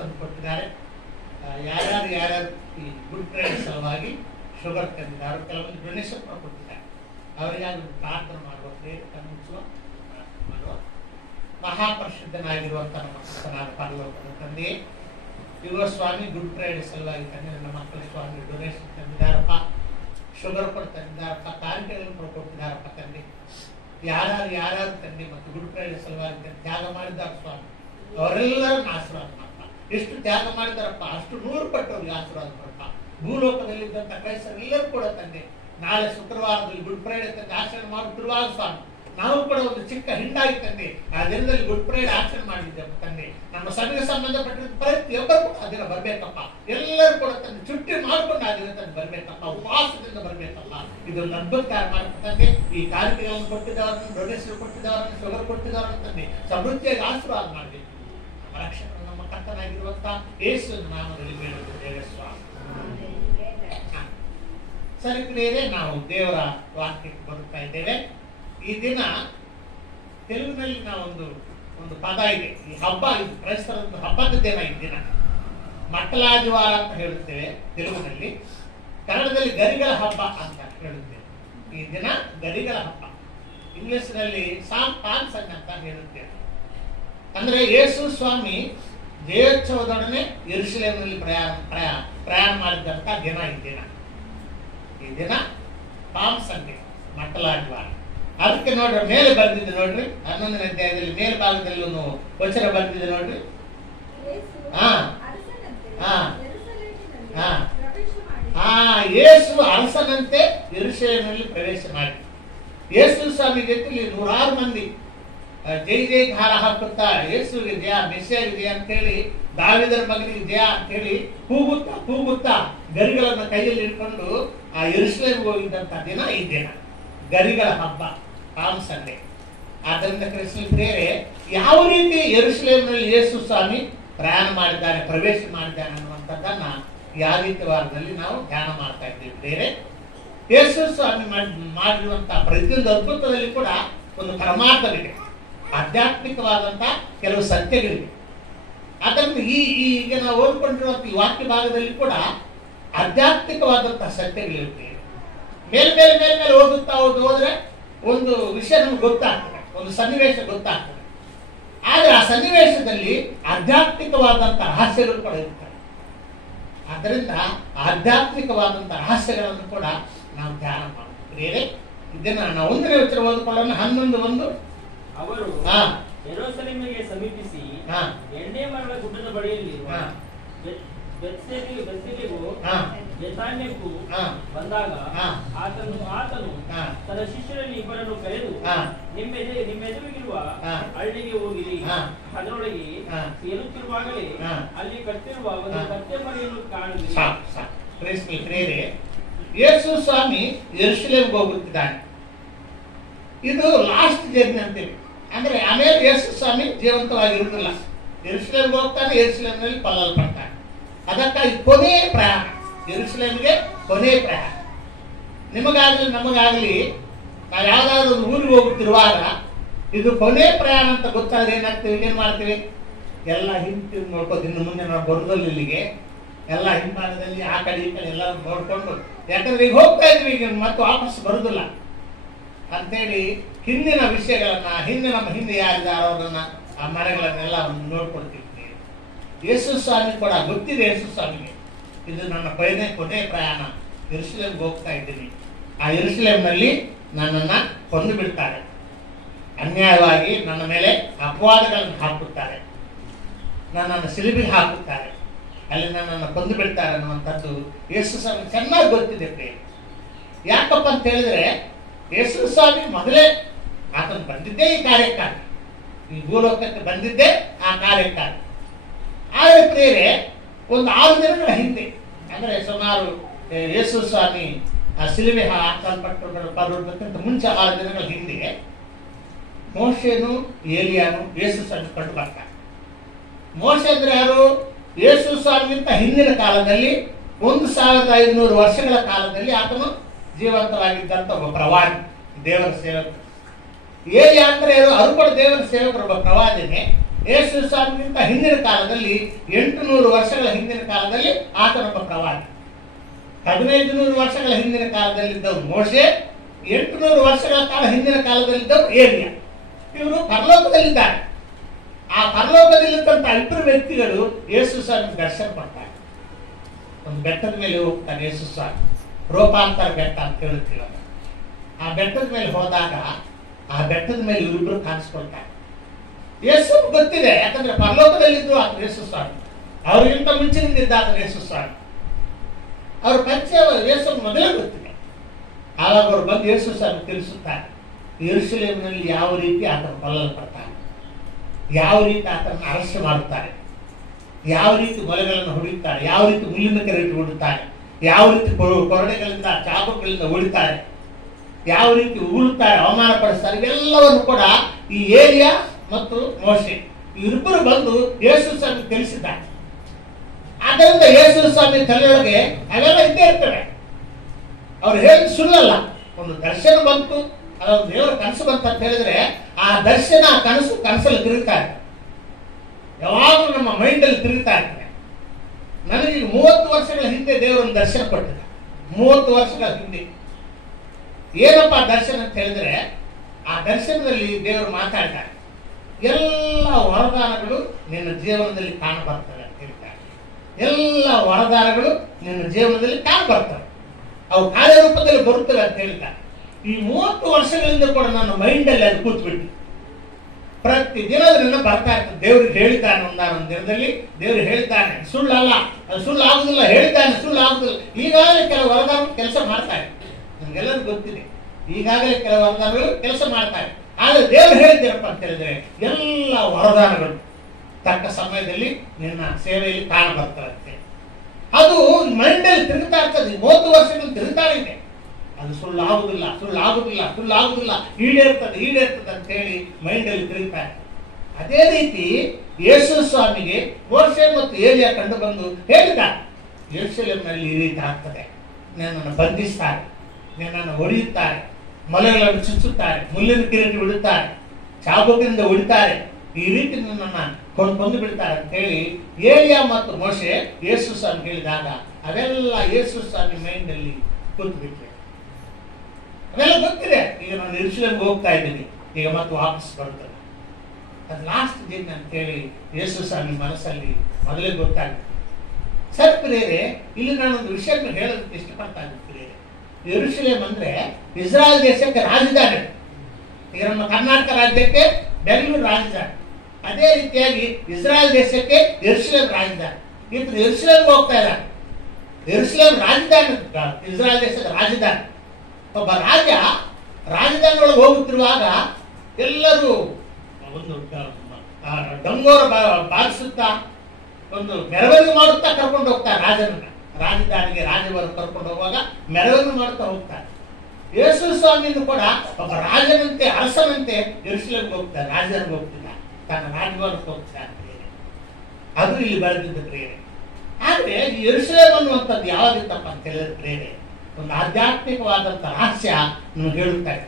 ತಂದು ಕೊಟ್ಟಿದ್ದಾರೆ. ಯಾರ್ಯಾರು ಈ ಗುಡ್ ಫ್ರೈಡೆ ಸಲುವಾಗಿ ಶುಗರ್ ತಂದಿದ್ದಾರೆ, ಕೆಲವೊಂದು ಡೊನೇಷನ್ ಕೊಟ್ಟಿದ್ದಾರೆ, ಅವರಿಗಾಗಿ ಪ್ರಾರ್ಥನೆ ಮಾಡುವ ಪ್ರೇರಿತ ಮಾಡುವ ಮಹಾಪ್ರಸಿದ್ಧನಾಗಿರುವಂಥ ನಮ್ಮ ಕರ್ತನಾದ ಪರಲೋಕದ ತಂದೆಯೇ, ಯುವ ಸ್ವಾಮಿ ಗುಡ್ ಫ್ರೈಡೆ ಸಲುವಾಗಿ ತಂದೆ ನನ್ನ ಮಕ್ಕಳ ಸ್ವಾಮಿ ಡೊನೇಷನ್ ತಂದಿದ್ದಾರಪ್ಪ, ಶುಗರ್ ಕೂಡ ತಂದಿದ್ದಾರಪ್ಪ, ಕಾರಿಕೆಗಳನ್ನು ಕೂಡ ಕೊಟ್ಟಿದ್ದಾರಪ್ಪ ತಂದೆ. ಯಾರ್ಯಾರು ತಂದೆ ಮತ್ತು ಗುಡ್ ಫ್ರೈಡೆ ಸಲುವಾಗಿ ತ್ಯಾಗ ಮಾಡಿದ್ದಾರೆ ಸ್ವಾಮಿ, ಅವರೆಲ್ಲರನ್ನ ಆಶೀರ್ವಾದ ಮಾಡಪ್ಪ. ಎಷ್ಟು ತ್ಯಾಗ ಮಾಡಿದಾರಪ್ಪ ಅಷ್ಟು 100 ಪಟ್ಟು ಅವ್ರಿಗೆ ಆಶೀರ್ವಾದ ಮಾಡಪ್ಪ. ಭೂಲೋಕದಲ್ಲಿದ್ದಂಥ ಕ್ರೈಸ್ತರೆಲ್ಲರೂ ಕೂಡ ತಂದೆ ನಾಳೆ ಶುಕ್ರವಾರದಲ್ಲಿ ಗುಡ್ ಫ್ರೈಡೆ ತಂದೆ ಆಚರಣೆ ಮಾಡುತ್ತಿರುವಾಗ ಸ್ವಾಮಿ, ನಾವು ಕೂಡ ಒಂದು ಚಿಕ್ಕ ಹಿಂಡಾಗಿ ತಂದೆ ಆ ದಿನದಲ್ಲಿ ಗುಡ್ ಫ್ರೈಡೆ ಆಚರಣೆ ಮಾಡಿದ್ದೇವೆ ತಂದೆ. ನಮ್ಮ ಸಭೆಗೆ ಸಂಬಂಧಪಟ್ಟ ಪ್ರತಿಯೊಬ್ಬರು ಕೂಡ ಆ ದಿನ ಬರ್ಬೇಕಪ್ಪ, ಎಲ್ಲರೂ ಕೂಡ ತಂದೆ ಚುಟ್ಟಿ ಮಾಡ್ಕೊಂಡು ಆ ದಿನ ತಂದು ಬರ್ಬೇಕಪ್ಪ, ಉಪವಾಸದಿಂದ ಬರ್ಬೇಕಪ್ಪ. ಇದೊಂದು ಅದ್ಭುತ ಮಾಡ್ಬೇಕು ತಂದೆ. ಈ ಕಾಣಿಕೆಗಳನ್ನು ಕೊಟ್ಟಿದ್ದವರನ್ನು, ಡೊನೇಷನ್ ಕೊಟ್ಟಿದ್ದವರನ್ನು, ಶುಗರ್ ಕೊಟ್ಟಿದ್ದವರನ್ನು ತಂದೆ ಸಮೃದ್ಧಿಯಾಗಿ ಆಶೀರ್ವಾದ ಮಾಡಬೇಕು. ನಮ್ಮ ರಕ್ಷಕರು ನಮ್ಮ ಕರ್ತನಾಗಿರುವಂತ ಯೇಸುವಿನ ನಾಮದಲ್ಲಿ ಬೇಡುತ್ತೇವೆ ಸ್ವಾಮಿ. ಸರಿ ಪ್ರಿಯರೇ, ನಾವು ದೇವರ ವಾಕ್ಯಕ್ಕೆ ಬರುತ್ತಾ ಇದ್ದೇವೆ. ಈ ದಿನ ತೆಲುಗಿನಲ್ಲಿ ನಾವು ಒಂದು ಪದ ಇದೆ. ಈ ಹಬ್ಬ, ಇದು ಕ್ರೈಸ್ತರ ಹಬ್ಬದ ದಿನ. ಈ ದಿನ ಮಕ್ಕಳಾದಿವಾರ ಅಂತ ಹೇಳುತ್ತೇವೆ ತೆಲುಗಿನಲ್ಲಿ, ಕನ್ನಡದಲ್ಲಿ ಗರಿಗಳ ಹಬ್ಬ ಅಂತ ಹೇಳುತ್ತೇವೆ. ಈ ದಿನ ಗರಿಗಳ ಹಬ್ಬ, ಇಂಗ್ಲಿಷ್ನಲ್ಲಿ ಪಾನ್ಸಂಗ್ ಅಂತ ಹೇಳುತ್ತೇವೆ. ಅಂದ್ರೆ ಯೇಸು ಸ್ವಾಮಿ ದೇವೋತ್ಸವದೊಡನೆ ಯೆರೂಸಲೇಮಿನಲ್ಲಿ ಪ್ರಯಾಣ ಮಾಡಿದಂತ ದಿನ ಈ ದಿನ ಪಾಮ್ ಸಂಡೆ, ಮಕ್ಕಳಾದಿವಾರ. ಅದಕ್ಕೆ ನೋಡ್ರಿ ಮೇಲೆ ಬರ್ದಿದೆ ನೋಡ್ರಿ, 11ನೇ ಅಧ್ಯಾಯದಲ್ಲಿ ಮೇಲ್ಭಾಗದಲ್ಲಿ ಒಂದು ವಚನ ಬರ್ದಿದೆ ನೋಡ್ರಿ. ಯೇಸು ಅರಸನಂತೆ ಯೆರೂಸಲೇಮಿನಲ್ಲಿ ಪ್ರವೇಶ ಮಾಡಿ. ಯೇಸು ಸ್ವಾಮಿ ಜೊತೆಲಿ 100 ಮಂದಿ ಜೈ ಜೈಕಾರ ಹಾಕುತ್ತಾ ಯೇಸುವಿಗೆ ಜಯ, ಮೆಸ್ಸಿಯಾಗೆ ಜಯ ಅಂತೇಳಿ, ದಾವೀದರ ಮಗನಿಗೆ ಜಯ ಅಂತೇಳಿ ಕೂಗುತ್ತಾ ಗರಿಗಳನ್ನು ಕೈಯಲ್ಲಿ ಇಟ್ಕೊಂಡು ಆ ಯೆರೂಸಲೇಮಿಗೆ ಹೋಗಿದ್ದಂತ ದಿನ ಈ ದಿನ ಗರಿಗಳ ಹಬ್ಬ, ಪಾಮ್ ಸಂಡೆ. ಆದ್ದರಿಂದ ಕ್ರಿಸ್ತನ ಪ್ರಿಯರೇ, ಯಾವ ರೀತಿ ಯೆರೂಸಲೇಮಿನಲ್ಲಿ ಯೇಸು ಸ್ವಾಮಿ ಪ್ರಯಾಣ ಮಾಡಿದ್ದಾನೆ, ಪ್ರವೇಶ ಮಾಡಿದ್ದಾನೆ ಅನ್ನುವಂಥದ್ದನ್ನ ಈ ಆದಿತ್ಯವಾರದಲ್ಲಿ ನಾವು ಧ್ಯಾನ ಮಾಡ್ತಾ ಇದ್ದೇವೆ. ಬೇರೆ ಯೇಸು ಸ್ವಾಮಿ ಮಾಡಿರುವಂತಹ ಪ್ರತಿಯೊಂದು ಅದ್ಭುತದಲ್ಲಿ ಕೂಡ ಒಂದು ಪರಮಾರ್ಥವಿದೆ, ಆಧ್ಯಾತ್ಮಿಕವಾದಂತ ಕೆಲವು ಸತ್ಯಗಳಿವೆ. ಅದರಿಂದ ಈಗ ನಾವು ಓದ್ಕೊಂಡಿರುವಂತ ಈ ವಾಕ್ಯ ಭಾಗದಲ್ಲಿ ಕೂಡ ಆಧ್ಯಾತ್ಮಿಕವಾದಂತಹ ಸತ್ಯಗಳಿರುತ್ತೆ. ಮೇಲ್ಮೇಲೆ ಓದುತ್ತಾ ಹೋದ್ರೆ ಒಂದು ವಿಷಯ ನಮ್ಗೆ ಗೊತ್ತಾಗ್ತದೆ, ಒಂದು ಸನ್ನಿವೇಶ ಗೊತ್ತಾಗ್ತದೆ. ಆದ್ರೆ ಆ ಸನ್ನಿವೇಶದಲ್ಲಿ ಆಧ್ಯಾತ್ಮಿಕವಾದಂತಹ ರಹಸ್ಯಗಳು ಕೂಡ ಇರ್ತವೆ. ಆದ್ದರಿಂದ ಆಧ್ಯಾತ್ಮಿಕವಾದಂತಹ ರಹಸ್ಯಗಳನ್ನು ಕೂಡ ನಾವು ಧ್ಯಾನ ಮಾಡ್ತೀವಿ. ಇದನ್ನ ನಾವು 1ನೇ ವಚನ ಓದಿಕೊಳ್ಳೋಣ. 11:1. ಅವರು ಯೆರೂಸಲೇಮಿಗೆ ಸಮೀಪಿಸಿ ಎಣ್ಣೆ ಮರಗಳ ಗುಡ್ಡದ ಬಳಿಯಲ್ಲಿ ಬೆಥಾನ್ಯಕ್ಕೂ ಬಂದಾಗ ಆತನು ತನ್ನ ಶಿಷ್ಯರಲ್ಲಿ ಇಬ್ಬರನ್ನು ಕರೆದು ನಿಮ್ಮೆದುರಿಗಿರುವ ಹಳ್ಳಿಗೆ ಹೋಗಿರಿ, ಅದರೊಳಗೆ ಸೇರುತ್ತಿರುವಾಗಲೇ ಅಲ್ಲಿ ಕಟ್ಟಿರುವ ಒಂದು ಕತ್ತೆ ಮರಿಯನ್ನು ಕಾಣುವಿರಿ. ಯೇಸು ಸ್ವಾಮಿ ಯೆರೂಸಲೇಮಿಗೆ ಹೋಗುತ್ತಿದ್ದಾನೆ. ಇದು ಲಾಸ್ಟ್ ಜರ್ನಿ ಅಂತೇಳಿ, ಅಂದ್ರೆ ಆಮೇಲೆ ಯೇಸು ಸ್ವಾಮಿ ಜೀವಂತವಾಗಿರುವುದಿಲ್ಲ. ಯೆರೂಸಲೇಮಿಗೆ ಹೋಗ್ತಾನೆ, ಯೆರೂಸಲೇಮಿನಲ್ಲಿ ಕೊಲ್ಲಲ್ಪಡ್ತಾನೆ. ಅದಕ್ಕಾಗಿ ಕೊನೆ ಪ್ರಯಾಣ, ಯೆರೂಸಲೇಮಿಗೆ ಕೊನೆ ಪ್ರಯಾಣ. ನಿಮಗಾಗ್ಲಿ ನಮಗಾಗ್ಲಿ ನಾವು ಯಾವ್ದಾದ್ರು ಒಂದು ಊರಿಗೆ ಹೋಗುತ್ತಿರುವಾಗ ಇದು ಕೊನೆ ಪ್ರಯಾಣ ಅಂತ ಗೊತ್ತಾದ್ರೆ ಏನಾಗ್ತೀವಿ, ಏನ್ ಮಾಡ್ತೀವಿ, ಎಲ್ಲ ಹಿಂದೆ ನೋಡ್ಕೋದು. ಇನ್ನು ಮುಂದೆ ನಾವು ಬರೋದಲ್ಲ ಇಲ್ಲಿಗೆ, ಎಲ್ಲ ಹಿಂಭಾಗದಲ್ಲಿ ಆ ಕಡೆ ಈ ಕಡೆ ಎಲ್ಲ ನೋಡ್ಕೊಂಡು, ಯಾಕಂದ್ರೆ ಈಗ ಹೋಗ್ತಾ ಇದ್ವಿ, ಈಗ ಮತ್ತೆ ವಾಪಸ್ ಬರುದಿಲ್ಲ ಅಂತೇಳಿ ಹಿಂದಿನ ವಿಷಯಗಳನ್ನ, ಹಿಂದೆ ಯಾರಿದ್ದಾರೋ ಅವರನ್ನ, ಆ ಮರಗಳನ್ನೆಲ್ಲ ನೋಡ್ಕೊಳ್ತೀವಿ. ಯೇಸು ಸ್ವಾಮಿ ಕೂಡ ಗೊತ್ತಿದೆ, ಯೇಸು ಸ್ವಾಮಿಗೆ ಇದು ನನ್ನ ಕೊನೆ ಪ್ರಯಾಣ, ಯೆರೂಸಲೇಮಿಗೆ ಹೋಗ್ತಾ ಇದ್ದೀನಿ. ಆ ಯೆರೂಸಲೇಮಿನಲ್ಲಿ ನನ್ನನ್ನ ಕೊಂದು ಬಿಡ್ತಾರೆ, ಅನ್ಯಾಯವಾಗಿ ನನ್ನ ಮೇಲೆ ಅಪವಾದಗಳನ್ನು ಹಾಕುತ್ತಾರೆ, ನನ್ನನ್ನು ಸಿಲುಬಿಗೆ ಹಾಕುತ್ತಾರೆ, ಅಲ್ಲಿ ನನ್ನನ್ನು ಕೊಂದು ಬಿಡ್ತಾರೆ ಅನ್ನುವಂಥದ್ದು ಯೇಸು ಸ್ವಾಮಿ ಚೆನ್ನಾಗಿ ಗೊತ್ತಿದೆ. ಯಾಕಪ್ಪ ಅಂತ ಹೇಳಿದ್ರೆ, ಯೇಸು ಸ್ವಾಮಿ ಮೊದಲೇ ಆತನು ಬಂದಿದ್ದೇ ಈ ಕಾರ್ಯಕ್ಕಾಗಿ, ಈ ಭೂಲೋಕಕ್ಕೆ ಬಂದಿದ್ದೇ ಆ ಕಾರ್ಯಕ್ಕಾಗಿ. ಆದರೆ ಪ್ರಿಯರೇ, ಒಂದು 6 ದಿನಗಳ ಹಿಂದೆ, ಅಂದ್ರೆ ಸುಮಾರು ಯೇಸು ಸ್ವಾಮಿ ಆ ಸಿಲುಬೆ ಹಾಕಲ್ಪಟ್ಟಕ್ಕಿಂತ ಮುಂಚೆ 6 ದಿನಗಳ ಹಿಂದೆ ಮೋಶೆನು ಏಲಿಯಾನು ಯೇಸು ಸ್ವಾಮಿ ಕಂಡು ಬರ್ತಾರೆ. ಮೋಶೆ ಅಂದ್ರೆ ಯಾರು? ಯೇಸು ಸ್ವಾಮಿಗಿಂತ ಹಿಂದಿನ ಕಾಲದಲ್ಲಿ 1500 ವರ್ಷಗಳ ಕಾಲದಲ್ಲಿ ಆತನು ಜೀವಂತವಾಗಿದ್ದಂತ ಒಬ್ಬ ಪ್ರವಾದಿ, ದೇವರ ಸೇವಕರು. ಏಲಿಯಾ ಅಂದ್ರೆ ಅರುಪಡ ದೇವರ ಸೇವಕರು, ಒಬ್ಬ ಪ್ರವಾದಿನೇ. ಯೇಸು ಸ್ವಾಮಿಗಿಂತ ಹಿಂದಿನ ಕಾಲದಲ್ಲಿ 800 ವರ್ಷಗಳ ಹಿಂದಿನ ಕಾಲದಲ್ಲಿ ಆತನೊಬ್ಬ ಪ್ರವಾದಿ. 1500 ವರ್ಷಗಳ ಹಿಂದಿನ ಕಾಲದಲ್ಲಿದ್ದವರು ಮೋಶೆ, 800 ವರ್ಷಗಳ ಕಾಲ ಹಿಂದಿನ ಕಾಲದಲ್ಲಿದ್ದವರು ಏಲಿಯ. ಇವರು ಪರಲೋಕದಲ್ಲಿದ್ದಾರೆ. ಆ ಪರಲೋಕದಲ್ಲಿದ್ದಂಥ ಇಬ್ಬರು ವ್ಯಕ್ತಿಗಳು ಯೇಸು ಸ್ವಾಮಿ ದರ್ಶನ ಪಡ್ತಾರೆ. ಒಂದು ಬೆಟ್ಟದ ಮೇಲೆ ಹೋಗ್ತಾರೆ ಯೇಸು ಸ್ವಾಮಿ, ರೂಪಾಂತರ ಬೆಟ್ಟ ಅಂತ ಹೇಳುತ್ತೀವಿ. ಆ ಬೆಟ್ಟದ ಮೇಲೆ ಹೋದಾಗ ಆ ಬೆಟ್ಟದ ಮೇಲೆ ಇವರಿಬ್ಬರು ಕಾಣಿಸ್ಕೊಳ್ತಾರೆ. ಯೇಸು ಗೊತ್ತಿದೆ, ಯಾಕಂದ್ರೆ ಪರಲೋಕದಲ್ಲಿದ್ದು ಆತ ಯೇಸು ಸ್ವಾಮಿ, ಅವ್ರಿಗಿಂತ ಮುಂಚಿನಿಂದ ಆತ ಯೇಸು ಸ್ವಾಮಿ. ಅವ್ರ ಪರಿಚಯ ಯೇಸು ಮೊದಲೇ ಗೊತ್ತಿದೆ. ಆವಾಗ ಅವರು ಬಂದು ಯೇಸು ಸ್ವಾಮಿ ತಿಳಿಸುತ್ತಾರೆ ಯೆರೂಸಲೇಮಿನಲ್ಲಿ ಯಾವ ರೀತಿ ಆತನ ಕೊಲ್ಲಲ್ಪಡ್ತಾನೆ, ಯಾವ ರೀತಿ ಆತನ ಅರೆಸ್ಟ್ ಮಾಡುತ್ತಾರೆ, ಯಾವ ರೀತಿ ಮೊಲೆಗಳನ್ನು ಹೊಡೆಯುತ್ತಾರೆ, ಯಾವ ರೀತಿ ಮುಳ್ಳಿನ ಕೆರೆಗೆ ಹೊಡುತ್ತಾರೆ, ಯಾವ ರೀತಿ ಕೊರಡೆಗಳಿಂದ ಚಾಕುಗಳಿಂದ ಹೊಡಿತಾರೆ, ಯಾವ ರೀತಿ ಉಗುಳುತ್ತಾರೆ, ಅವಮಾನ ಪಡಿಸ್ತಾರೆ. ಇವೆಲ್ಲವನ್ನು ಕೂಡ ಈ ಏಲಿಯ ಮತ್ತು ಮೋಶೆ ಇವರಿಬ್ಬರು ಬಂದು ಯೇಸು ಸ್ವಾಮಿ ತಿಳಿಸಿದ್ದಾರೆ. ಆದ್ದರಿಂದ ಯೇಸು ಸ್ವಾಮಿ ತಲೆಯೊಳಗೆ ಅವೆಲ್ಲ ಇದ್ದೇ ಇರ್ತವೆ. ಅವ್ರು ಹೇಳಿದ ಸುಳ್ಳಲ್ಲ. ಒಂದು ದರ್ಶನ ಬಂತು, ಅದೊಂದು ದೇವರ ಕನಸು ಬಂತು ಅಂತ ಹೇಳಿದ್ರೆ ಆ ದರ್ಶನ ಕನಸಲ್ಲಿ ತಿರುಗ್ತಾ ಇರ್ತದೆ. ಯಾವಾಗಲೂ ನಮ್ಮ ಮೈಂಡಲ್ಲಿ ತಿರುಗ್ತಾ ಇರ್ತದೆ. ನನಗೆ 30 ವರ್ಷಗಳ ಹಿಂದೆ ದೇವರೊಂದು ದರ್ಶನ ಕೊಟ್ಟಿದ್ದ. 30 ವರ್ಷಗಳ ಹಿಂದೆ ಏನಪ್ಪ ದರ್ಶನ ಅಂತ ಹೇಳಿದ್ರೆ, ಆ ದರ್ಶನದಲ್ಲಿ ದೇವರು ಮಾತಾಡ್ತಾರೆ, ಎಲ್ಲ ವರದಾನಗಳು ನಿನ್ನ ಜೀವನದಲ್ಲಿ ಕಾಣಬರ್ತವೆ ಅಂತ ಹೇಳ್ತಾರೆ. ಎಲ್ಲ ವರದಾನಗಳು ನಿನ್ನ ಜೀವನದಲ್ಲಿ ಕಾಣಬರ್ತವೆ, ಅವು ಕಾರ್ಯರೂಪದಲ್ಲಿ ಬರುತ್ತವೆ ಅಂತ ಹೇಳ್ತಾರೆ. ಈ 30 ವರ್ಷಗಳಿಂದ ಕೂಡ ನನ್ನ ಮೈಂಡಲ್ಲಿ ಅದು ಕೂತ್ಬಿಟ್ಟು ಪ್ರತಿ ದಿನ ಅದನ್ನ ಬರ್ತಾ ಇರ್ತದೆ. ದೇವ್ರಿಗೆ ಹೇಳಿದ್ದಾನೆ, ಒಂದಾನೊಂದು ದಿನದಲ್ಲಿ ದೇವ್ರು ಹೇಳಿದ್ದಾನೆ, ಸುಳ್ಳಲ್ಲ, ಅದು ಸುಳ್ಳು ಆಗುದಿಲ್ಲ, ಹೇಳಿದ್ದಾನೆ, ಸುಳ್ಳು ಆಗುದಿಲ್ಲ. ಈಗಾಗಲೇ ಕೆಲವು ವರದಾನ ಕೆಲಸ ಮಾಡ್ತಾ ಇದೆ, ನಮ್ಗೆಲ್ಲರೂ ಗೊತ್ತಿದೆ. ಈಗಾಗಲೇ ಕೆಲವು ವರದಾನಗಳು ಕೆಲಸ ಮಾಡ್ತಾ ಇದೆ. ಆದ್ರೆ ದೇವ್ರು ಹೇಳಿದ್ದೀರಪ್ಪ ಅಂತ ಹೇಳಿದ್ರೆ ಎಲ್ಲ ವರದಾನಗಳು ತಕ್ಕ ಸಮಯದಲ್ಲಿ ನಿನ್ನ ಸೇವೆಯಲ್ಲಿ ಕಾಣ ಬರ್ತವೆ. ಅದು ಮೈಂಡಲ್ಲಿ ತಿರುಗ್ತಾ ಇರ್ತದೆ. 30 ವರ್ಷಗಳು ತಿರುಗ್ತಾ ಇದೆ. ಅದು ಸುಳ್ಳು ಆಗುದಿಲ್ಲ, ಸುಳ್ಳು ಆಗುದಿಲ್ಲ, ಸುಳ್ಳು ಆಗುದಿಲ್ಲ, ಈಡೇರ್ತದೆ ಅಂತ ಹೇಳಿ ಮೈಂಡಲ್ಲಿ ತಿರುಗ್ತಾ ಇರ್ತದೆ. ಅದೇ ರೀತಿ ಯೇಸು ಸ್ವಾಮಿಗೆ ಮೋಶೆ ಮತ್ತು ಏಲಿಯ ಕಂಡು ಬಂದು ಹೇಳಿದ್ದಾರೆ, ಯೆರೂಸಲೇಮಿನಲ್ಲಿ ಈ ರೀತಿ ಆಗ್ತದೆ, ನನ್ನನ್ನು ಬಂಧಿಸ್ತಾರೆ, ನನ್ನನ್ನು ಹೊಡೆಯುತ್ತಾರೆ, ಮೊಲೆಗಳನ್ನು ಚುಚ್ಚುತ್ತಾರೆ, ಮುಳ್ಳಿನ ಕಿರೀಟ ಬಿಡುತ್ತಾರೆ, ಚಾಬುಕಿನಿಂದ ಹೊಡಿತಾರೆ, ಈ ರೀತಿ ನನ್ನನ್ನು ಕೊಂದು ಬಿಡ್ತಾರೆ ಅಂತ ಹೇಳಿ ಏಲಿಯ ಮತ್ತು ಮೋಶೆ ಯೇಸು ಸ್ವಾಮಿ ಹೇಳಿದಾಗ ಅವೆಲ್ಲ ಯೇಸು ಸ್ವಾಮಿ ಮೈಂಡಲ್ಲಿ ಕೂತ್ಬಿಟ್ರೆ. ಅವೆಲ್ಲ ಗೊತ್ತಿದೆ. ಈಗ ನಾನು ಯೆರೂಸಲೇಮಿಗೆ ಹೋಗ್ತಾ ಇದ್ದೀನಿ, ಈಗ ಮತ್ತೆ ವಾಪಸ್ ಬರ್ತದೆ, ಅದು ಲಾಸ್ಟ್ ದಿನ ಅಂತ ಹೇಳಿ ಯೇಸು ಸ್ವಾಮಿ ಮನಸ್ಸಲ್ಲಿ ಮೊದಲೇ ಗೊತ್ತಾಗುತ್ತೆ. ಸರ್ ಪ್ರಿಯರೇ, ಇಲ್ಲಿ ನಾನೊಂದು ವಿಷಯವನ್ನು ಹೇಳೋದಕ್ಕೆ ಇಷ್ಟಪಡ್ತಾ ಇದ್ದೀನಿ ಪ್ರಿಯರೇ. ಯೆರೂಸಲೇಮ್ ಅಂದ್ರೆ ಇಸ್ರಾಯೇಲ್ ದೇಶಕ್ಕೆ ರಾಜಧಾನಿ. ಈಗ ನಮ್ಮ ಕರ್ನಾಟಕ ರಾಜ್ಯಕ್ಕೆ ಬೆಂಗಳೂರು ರಾಜಧಾನಿ, ಅದೇ ರೀತಿಯಾಗಿ ಇಸ್ರಾಯೇಲ್ ದೇಶಕ್ಕೆ ಯೆರೂಸಲೇಮ್ ರಾಜಧಾನಿ. ಇನ್ನು ಯೆರೂಸಲೇಮ್ಗೆ ಹೋಗ್ತಾ ಇದ್ದಾರೆ. ಯೆರೂಸಲೇಮ್ ರಾಜಧಾನಿ, ಇಸ್ರಾಯೇಲ್ ದೇಶದ ರಾಜಧಾನಿ. ಒಬ್ಬ ರಾಜ ರಾಜಧಾನಿ ಒಳಗೆ ಹೋಗುತ್ತಿರುವಾಗ ಎಲ್ಲರೂ ಒಂದು ಡಂಗೋರ ಬಾರಿಸುತ್ತಾ ಒಂದು ಮೆರವಣಿಗೆ ಮಾಡುತ್ತಾ ಕರ್ಕೊಂಡು ಹೋಗ್ತಾರೆ ರಾಜನನ್ನ. ರಾಜಧಾನಿಗೆ ರಾಜವರು ಕರ್ಕೊಂಡು ಹೋಗುವಾಗ ಮೆರವಣಿಗೆ ಮಾಡುತ್ತಾ ಹೋಗ್ತಾರೆ. ಯೇಸು ಸ್ವಾಮಿಯನ್ನು ಕೂಡ ಒಬ್ಬ ರಾಜನಂತೆ, ಅರಸನಂತೆ ಯೆರೂಸಲೇಮ್ಗೆ ಹೋಗ್ತಾರೆ, ರಾಜಧಾನಿಗೆ ಹೋಗ್ತಿಲ್ಲ, ತನ್ನ ರಾಜಭವನಕ್ಕೆ ಹೋಗ್ತಾರೆ. ಅದು ಇಲ್ಲಿ ಬರೆದಿದ್ದ ಪ್ರೇರೆ. ಆದ್ರೆ ಈ ಯೆರೂಸಲೇಮ್ ಅನ್ನುವಂಥದ್ದು ಯಾವಾಗಿತ್ತಪ್ಪ ಅಂತ ಹೇಳಿದ್ರೆ ಪ್ರೇರೆ ಒಂದು ಆಧ್ಯಾತ್ಮಿಕವಾದಂಥ ರಹಸ್ಯ ನಮ್ಗೆ ಹೇಳುತ್ತಾ ಇದೆ.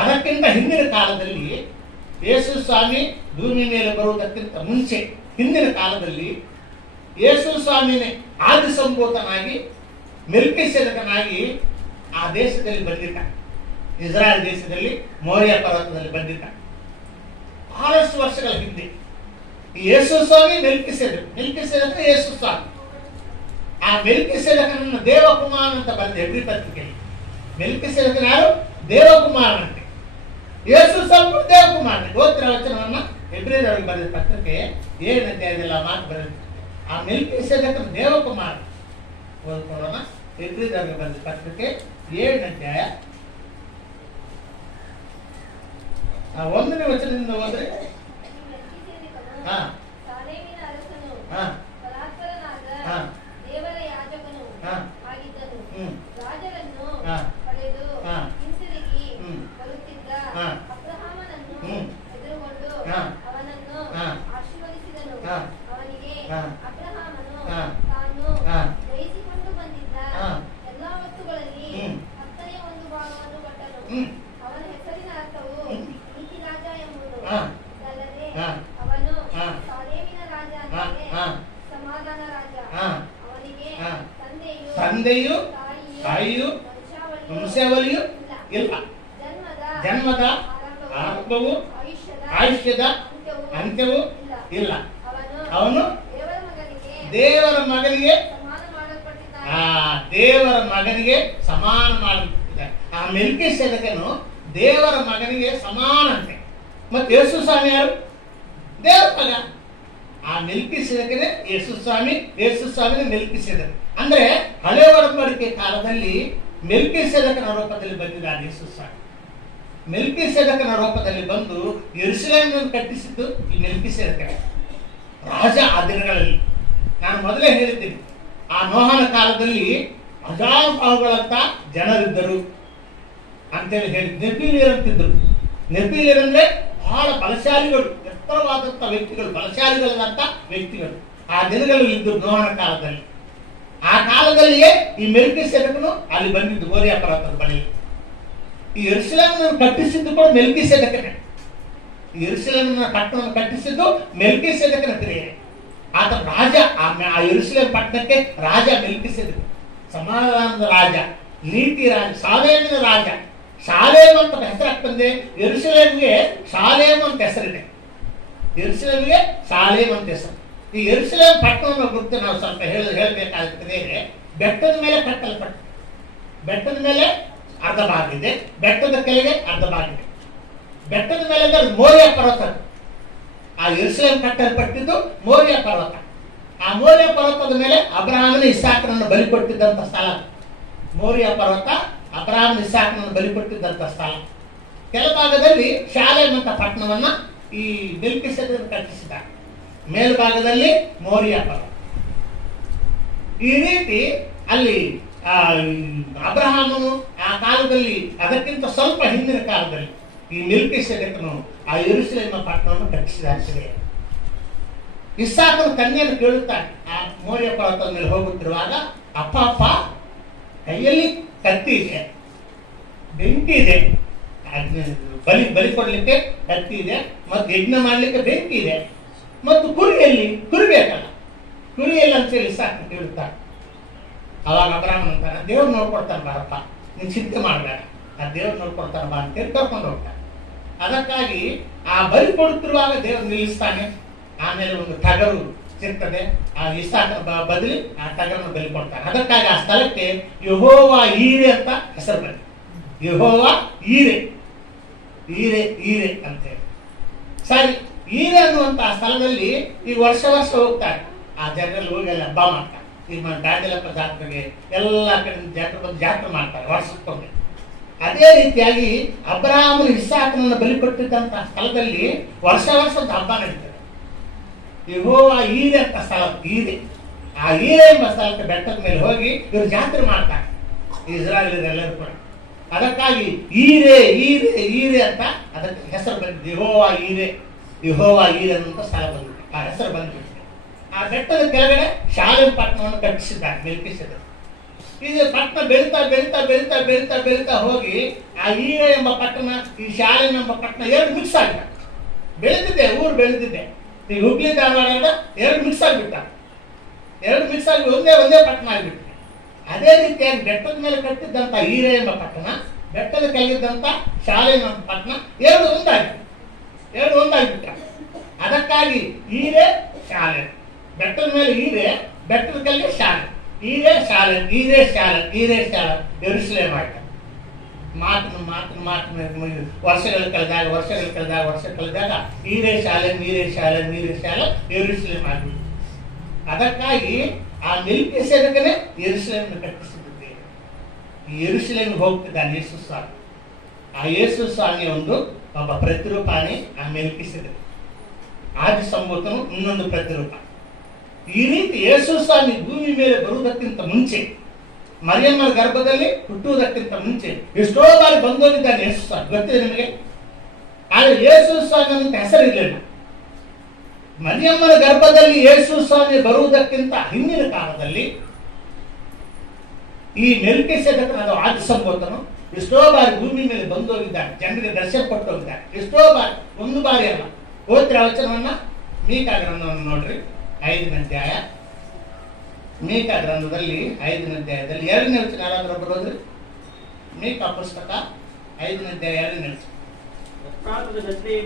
ಅದಕ್ಕಿಂತ ಹಿಂದಿನ ಕಾಲದಲ್ಲಿ ಯೇಸು ಸ್ವಾಮಿ ಭೂಮಿ ಮೇಲೆ ಬರುವುದಕ್ಕಿಂತ ಮುಂಚೆ ಹಿಂದಿನ ಕಾಲದಲ್ಲಿ ಯೇಸು ಸ್ವಾಮಿನೇ ಆದಿ ಸಂಭೂತನಾಗಿ ಮೆಲ್ಕಿಸೆದಕನಾಗಿ ಆ ದೇಶದಲ್ಲಿ ಬಂದಿದ್ದ. ಇಸ್ರಾಯೇಲ್ ದೇಶದಲ್ಲಿ ಮೋರಿಯ ಪರ್ವತದಲ್ಲಿ ಬಂದಿದ್ದ. ಬಹಳಷ್ಟು ವರ್ಷಗಳ ಹಿಂದೆ ಯೇಸು ಸ್ವಾಮಿ ಮೆಲ್ಕಿಸೆದಕ ಯೇಸು ಸ್ವಾಮಿ. ಆ ಮೆಲ್ಕಿಸೆದಕನನ್ನು ದೇವಕುಮಾರ ಅಂತ ಬಂದ ಎಬ್ರಿ ಪತ್ರಿಕೆಯಲ್ಲಿ. ಮೆಲ್ಕಿಸೆದಕನ ಯಾರು? ದೇವಕುಮಾರನಂತೆ. ಯೇಸು ಸ್ವಾಮಿ ದೇವಕುಮಾರ. ಗೋತ್ರ ವಚನವನ್ನ ಎಬ್ರಿದವರಿಗೆ ಬರೆದ ಪತ್ರಿಕೆ 7ನೇ ಅಧ್ಯಾಯದಲ್ಲಿ ಮಾತು ಬರೆದಿದೆ. ಆ ಮೆಲ್ಕಿಸೆದಕನ ದೇವಕುಮಾರ ಓದ್ಕೊಳ್ಳೋಣ. ಎಬ್ರಿದವರಿಗೆ ಬರೆದ ಪತ್ರಿಕೆ 7ನೇ ಅಧ್ಯಾಯ 1ನೇ ವಚನದಿಂದ ಹೋದ್ರೆ ದೇವರ ಯಾಜಕನು ಆಗಿದ್ದನು. ರಾಜರನ್ನು ಪಡೆದು ಹಿಂತಿರುಗಿ ಬರುತ್ತಿದ್ದ ಅಬ್ರಹಾಮನನ್ನು ಎದುರುಗೊಂಡು ಅವನನ್ನು ಆಶೀರ್ವದಿಸಿದನು. ಅವನಿಗೆ ಅಬ್ರಹಾಮನು ತಾನು ಜಯಿಸಿಕೊಂಡು ಬಂದಿದ್ದ ಎಲ್ಲಾ ವಸ್ತುಗಳಲ್ಲಿ 10ನೇ ಒಂದು ಭಾಗವನ್ನು ಕೊಟ್ಟನು. ಅವನ ಹೆಸರಿನ ಅರ್ಥವು ನೀತಿ ರಾಜ ಎಂಬುದು. ಅಲ್ಲದೆ ಅವರ ತಂದೆಯು ತಾಯಿಯು ವಂಶಾವಳಿಯು ಇಲ್ಲ. ಜನ್ಮದ ಆರಂಭವು ಆಯುಷ್ಯದ ಅಂತ್ಯವೂ ಇಲ್ಲ. ಅವನು ದೇವರ ಮಗನಿಗೆ ದೇವರ ಮಗನಿಗೆ ಸಮಾನ ಮಾಡಲ್ಪಟ್ಟಿದ್ದಾರೆ. ಆ ಮೆಲ್ಕಿಸೆದಕನು ದೇವರ ಮಗನಿಗೆ ಸಮಾನಂತೆ. ಮತ್ತೆ ಯೇಸು ಸ್ವಾಮಿ ಯಾರು? ದೇವರ ಮಗ. ಆ ಮೆಲ್ಕಿಸೆದಕನೇ ಯೇಸು ಸ್ವಾಮಿ, ಯೇಸು ಸ್ವಾಮಿನೇ ಮೆಲ್ಕಿಸೆದಕ. ಅಂದ್ರೆ ಹಳೆ ಒಡಂಬಡಿಕೆ ಕಾಲದಲ್ಲಿ ಮೆಲ್ಕಿಸೆದಕನ ರೂಪದಲ್ಲಿ ಬಂದಿದ್ದಾನೆ ಯೇಸು ಸ್ವಾಮಿ. ಮೆಲ್ಕಿಸೆದಕನ ರೂಪದಲ್ಲಿ ಬಂದು ಯೆರೂಸಲೇಮನ್ನು ಕಟ್ಟಿಸಿದ್ದು ಈ ಮೆಲ್ಕಿಸೆದಕನೇ ರಾಜ. ಆ ದಿನಗಳಲ್ಲಿ ನಾನು ಮೊದಲೇ ಹೇಳಿದ್ದೀನಿ, ಆ ನೋಹನ ಕಾಲದಲ್ಲಿ ಅಜಾನುಭಾವುಗಳಂತ ಜನರಿದ್ದರು ಅಂತೇಳಿ ಹೇಳಿ ನೆಪೀಲಿಯರ್ ಅಂತಿದ್ರು. ನೆಪೀಲಿಯರ್ ಅಂದ್ರೆ ಬಹಳ ಬಲಶಾಲಿಗಳು, ಎತ್ತರವಾದಂತ ವ್ಯಕ್ತಿಗಳು, ಬಲಶಾಲಿಗಳಂತ ವ್ಯಕ್ತಿಗಳು ಆ ದಿನಗಳಲ್ಲಿ ಇದ್ದರು ನೋಹನ ಕಾಲದಲ್ಲಿ. ಆ ಕಾಲದಲ್ಲಿಯೇ ಈ ಮೆಲ್ಕಿಸೆದಕನು ಅಲ್ಲಿ ಬಂದಿದ್ದು ಮೋರಿಯಾ ಪರ್ವತದ ಬಳಿ. ಈ ಯೆರೂಸಲೇಮನ್ನು ಕಟ್ಟಿಸಿದ್ದು ಕೂಡ ಮೆಲ್ಕಿಸೆದಕನೇ. ಈ ಯೆರೂಸಲೇಮಿನ ಪಟ್ಟಣವನ್ನು ಕಟ್ಟಿಸಿದ್ದು ಮೆಲ್ಕಿಸೆದಕನ ಕ್ರಿಯೆ. ಆತ ರಾಜ. ಆ ಯೆರೂಸಲೇಮ್ ಪಟ್ಟಣಕ್ಕೆ ರಾಜ ಮೆಲ್ಕಿಸೆದಕ, ಸಮಾಧಾನದ ರಾಜ, ನೀತಿ ರಾಜ, ಶಾಲೇಮಿನ ರಾಜ. ಶಾಲೇಮ್ ಅಂತ ಹೆಸರಾಗ್ತಂದೆ. ಯೆರೂಸಲೇಮ್ಗೆ ಶಾಲೇಮ್ ಅಂತ ಹೆಸರಿದೆ. ಯೆರೂಸಲೇಮ್ಗೆ ಶಾಲೇಮ್ ಅಂತ ಹೆಸರು. ಈ ಯೆರೂಸಲೇಮ್ ಪಟ್ಟಣವನ್ನು ಕುರಿತು ನಾವು ಸ್ವಲ್ಪ ಹೇಳಬೇಕಾಗುತ್ತದೆ. ಬೆಟ್ಟದ ಮೇಲೆ ಕಟ್ಟಲ್ಪಟ್ಟ, ಬೆಟ್ಟದ ಮೇಲೆ ಅರ್ಧ ಭಾಗ ಇದೆ, ಬೆಟ್ಟದ ಕೆಳಗೆ ಅರ್ಧ ಭಾಗ ಇದೆ. ಬೆಟ್ಟದ ಮೇಲೆ ಅಂದ್ರೆ ಮೋರಿಯಾ ಪರ್ವತ. ಆ ಯೆರೂಸಲೇಮ್ ಕಟ್ಟಲ್ಪಟ್ಟಿದ್ದು ಮೋರಿಯಾ ಪರ್ವತ. ಆ ಮೋರಿಯಾ ಪರ್ವತದ ಮೇಲೆ ಅಬ್ರಹಾಮನ ಇಸಾಕನನ್ನು ಬಲಿ ಕೊಟ್ಟಿದ್ದಂತ ಸ್ಥಳ. ಮೋರಿಯಾ ಪರ್ವತ ಅಬ್ರಹಾಮನ ಇಸಾಕನನ್ನು ಬಲಿ ಕೊಟ್ಟಿದ್ದಂತ ಸ್ಥಳ. ಕೆಳಭಾಗದಲ್ಲಿ ಶಾಲೇಮ್ ಅಂತ ಪಟ್ಟಣವನ್ನ ಈ ಮೆಲ್ಕಿಸೆದಕನು ಕಟ್ಟಿಸಿದ್ದಾರೆ. ಮೇಲ್ಭಾಗದಲ್ಲಿ ಮೋರಿಯಾ ಪರ್ವತ. ಈ ರೀತಿ ಅಲ್ಲಿ ಅಬ್ರಹಾಮನು ಆ ಕಾಲದಲ್ಲಿ, ಅದಕ್ಕಿಂತ ಸ್ವಲ್ಪ ಹಿಂದಿನ ಕಾಲದಲ್ಲಿ ಈ ಮೆಲ್ಕಿಸೆದಕನು ಆ ಯೆರೂಸಲೇಮ್ ಪಟ್ಟಣವನ್ನು ಕಟ್ಟಿಸಿದಾಗ್ತದೆ. ಇಸಾಕನು ಕನ್ಯೆಯನ್ನು ಕೇಳುತ್ತಾನೆ. ಆ ಮೋರಿಯಾ ಪರ್ವತದ ಮೇಲೆ ಹೋಗುತ್ತಿರುವಾಗ, ಅಪ್ಪ ಕೈಯಲ್ಲಿ ಕತ್ತಿ ಇದೆ, ಬೆಂಕಿ ಇದೆ, ಬಲಿ ಕೊಡ್ಲಿಕ್ಕೆ ಕತ್ತಿ ಇದೆ, ಮತ್ತು ಯಜ್ಞ ಮಾಡ್ಲಿಕ್ಕೆ ಬೆಂಕಿ ಇದೆ, ಮತ್ತು ಕುರಿಯಲ್ಲಿ ಕುರಿ ಬೇಕಲ್ಲ, ಕುರಿಯಲ್ಲಿ ಅಂತೇಳಿ ಇಸಾಕನು ಕೇಳುತ್ತಾನೆ. ಅವಾಗ ಅಬ್ರಹಾಮನ ಅಂತಾನೆ, ದೇವ್ರು ನೋಡ್ಕೊಡ್ತಾನೆ ಬಾರಪ್ಪ, ನೀನು ಚಿಂತೆ ಮಾಡಬೇಡ, ಆ ದೇವ್ರು ನೋಡ್ಕೊಡ್ತಾನೆ ಬಾ ಅಂತೇಳಿ ಕರ್ಕೊಂಡು ಹೋಗ್ತಾನೆ. ಅದಕ್ಕಾಗಿ ಆ ಬಲಿ ಕೊಡುತ್ತಿರುವಾಗ ದೇವರು ನಿಲ್ಲಿಸ್ತಾನೆ. ಆಮೇಲೆ ಒಂದು ಟಗರು ಸಿಗ್ತದೆ. ಆ ಇಸಾಕನ ಬದಲಿ ಆ ಟಗರನ್ನು ಬಲಿ ಕೊಡ್ತಾನೆ. ಅದಕ್ಕಾಗಿ ಆ ಸ್ಥಳಕ್ಕೆ ಯೆಹೋವ ಈರೆ ಅಂತ ಹೆಸರು ಬಂದಿದೆ. ಯೆಹೋವ ಈರೆ, ಈರೆ ಈರೆ ಅಂತೇಳಿ. ಸರಿ, ಈರೆ ಅನ್ನುವಂತ ಆ ಸ್ಥಳದಲ್ಲಿ ಈಗ ವರ್ಷ ಹೋಗ್ತಾರೆ. ಆ ಜಾತ್ರೆಯಲ್ಲಿ ಹೋಗಿ ಅಲ್ಲಿ ಹಬ್ಬ ಮಾಡ್ತಾರೆ. ಈಗ ದಾಂಡೆಲಪ್ಪ ಜಾತ್ರೆಗೆ ಎಲ್ಲ ಕಡೆ ಜಾತ್ರೆ ಬಂದು ಜಾತ್ರೆ ಮಾಡ್ತಾರೆ ವರ್ಷಕ್ಕೊಮ್ಮೆ. ಅದೇ ರೀತಿಯಾಗಿ ಅಬ್ರಹಾಮನ ಇಸಾಕನನ್ನು ಬಲಿ ಕೊಟ್ಟಿದ್ದಂತ ಸ್ಥಳದಲ್ಲಿ ವರ್ಷ ಹಬ್ಬ ನಡೀತದೆ. ಯೆಹೋವ ಈರೆ ಅಂತ ಸ್ಥಳ, ಈರೆ. ಆ ಈರೆ ಎಂಬ ಸ್ಥಳಕ್ಕೆ ಬೆಟ್ಟದ ಮೇಲೆ ಹೋಗಿ ಇವರು ಜಾತ್ರೆ ಮಾಡ್ತಾರೆ, ಇಸ್ರಾಯೇಲರೆಲ್ಲರೂ ಕೂಡ. ಅದಕ್ಕಾಗಿ ಈರೆ ಈರೆ ಈರೆ ಅಂತ ಅದಕ್ಕೆ ಹೆಸರು ಬಂದಿದೆ. ಯೆಹೋವ ಈರೆ, ಯೆಹೋವ ಈರೆ ಅನ್ನುವಂಥ ಸ್ಥಳ ಬಂದಿದೆ, ಆ ಹೆಸರು ಬಂದ್ಬಿಟ್ಟಿದೆ. ಆ ಬೆಟ್ಟದ ಕೆಳಗಡೆ ಶಾಲೇಮ್ ಪಟ್ಟಣವನ್ನು ಕಟ್ಟಿಸಿದ್ದಾರೆ ಮೆಲ್ಕಿಸೆದಕನು. ಇದು ಪಟ್ಟಣ ಬೆಳೀತಾ ಬೆಳೀತಾ ಬೆಳೀತಾ ಬೆಳೀತಾ ಬೆಳೀತಾ ಹೋಗಿ ಆ ಈರೆ ಎಂಬ ಪಟ್ಟಣ, ಈ ಶಾಲೇಮ್ ಎಂಬ ಪಟ್ಟಣ ಎರಡು ಮಿಕ್ಸ್ ಆಗಿದೆ. ಬೆಳೆದಿದೆ, ಊರು ಬೆಳೆದಿದೆ. ಈ ಹುಬ್ಳಿ ಧಾರವಾಡ ಎರಡು ಮಿಕ್ಸ್ ಆಗಿಬಿಟ್ಟ, ಎರಡು ಮಿಕ್ಸ್ ಆಗಿ ಒಂದೇ ಪಟ್ಟಣ ಆಗಿಬಿಟ್ಟು. ಅದೇ ರೀತಿಯಾಗಿ ಬೆಟ್ಟದ ಮೇಲೆ ಕಟ್ಟಿದ್ದಂತ ಈರೆ ಎಂಬ ಪಟ್ಟಣ, ಬೆಟ್ಟದ ಕೆಳಗಿದ್ದಂತ ಶಾಲೇಮ್ ಎಂಬ ಪಟ್ಟಣ ಎರಡು ಒಂದಾಗಿಬಿಟ್ಟ. ಅದಕ್ಕಾಗಿ ಈರೆ ಶಾಲೆ, ಬೆಟ್ಟದ ಮೇಲೆ ಈರೆ, ಬೆಟ್ಟದ ಕೆಳಗೆ ಶಾಲೆ, ಈರೆ ಶಾಲೆ, ಈರೆ ಶಾಲೆ, ಈರೆ ಶಾಲೆ, ಯೆರೂಸಲೇಮ್ ಆಯ್ತು. ಮಾತು ವರ್ಷಗಳು ಕಳೆದಾಗ ಈರೆ ಶಾಲೆ ಯೆರೂಸಲೇಮ್ ಆಗಿಬಿಟ್ಟು. ಅದಕ್ಕಾಗಿ ಆ ಮೆಲ್ಕಿಸೆದಕನೇ ಯೆರೂಸಲೇಮನ್ನು ಕಟ್ಟಿಸಿದ್ದೇವೆ. ಈ ಯೆರೂಸಲೇಮಿಗೆ ಹೋಗ್ತಿದ್ದಾನೆ ಯೇಸು ಸ್ವಾಮಿ. ಆ ಯೇಸು ಸ್ವಾಮಿ ಒಬ್ಬ ಪ್ರತಿರೂಪಾನೆ ಆ ಮೆಲ್ಕಿಸೆದಕ. ಆದಿ ಸಂಭೂತನು ಇನ್ನೊಂದು ಪ್ರತಿರೂಪ. ಈ ರೀತಿ ಯೇಸು ಸ್ವಾಮಿ ಭೂಮಿ ಮೇಲೆ ಬರುವುದಕ್ಕಿಂತ ಮುಂಚೆ, ಮರಿಯಮ್ಮನ ಗರ್ಭದಲ್ಲಿ ಹುಟ್ಟುವುದಕ್ಕಿಂತ ಮುಂಚೆ ಎಷ್ಟೋ ಬಾರಿ ಬಂದೋಗಿದ್ದಾನೆ ಯೇಸು ಸ್ವಾಮಿ, ಗೊತ್ತಿದೆ ನಿಮಗೆ. ಆದರೆ ಯೇಸು ಸ್ವಾಮಿ ಅಂತ ಹೆಸರಿರಲಿಲ್ಲ. ಮರಿಯಮ್ಮನ ಗರ್ಭದಲ್ಲಿ ಯೇಸು ಸ್ವಾಮಿ ಬರುವುದಕ್ಕಿಂತ ಹಿಂದಿನ ಕಾಲದಲ್ಲಿ ಈ ಮೆಲ್ಕಿಸೆದಕನ ಆದಿ ಸಂಭೂತನು ಎಷ್ಟೋ ಬಾರಿ ಭೂಮಿ ಮೇಲೆ ಬಂದೋಗಿದ್ದಾನೆ, ಜನರಿಗೆ ದರ್ಶನ ಕೊಟ್ಟು ಹೋಗಿದ್ದಾನೆ. ಎಷ್ಟೋ ಬಾರಿ, ಒಂದು ಬಾರಿ ಅಲ್ಲ. ಓದ್ತಿರ ವಚನವನ್ನ, ಮೀಕಾ ಗ್ರಂಥವನ್ನು ನೋಡ್ರಿ, 5ನೇ ಅಧ್ಯಾಯ ಮೀಕ ಗ್ರಂಥದಲ್ಲಿ 5ನೇ ಅಧ್ಯಾಯದಲ್ಲಿ 2ನೇ ವಚನ ಯಾರಾದ್ರೂ ಬರೋದ್ರಿ? ಮೀಕ ಪುಸ್ತಕ 5ನೇ ಅಧ್ಯಾಯ 2ನೇ ವಚನ. ಎಫ್ರಾತದ ಗದ್ದೆಯೇ,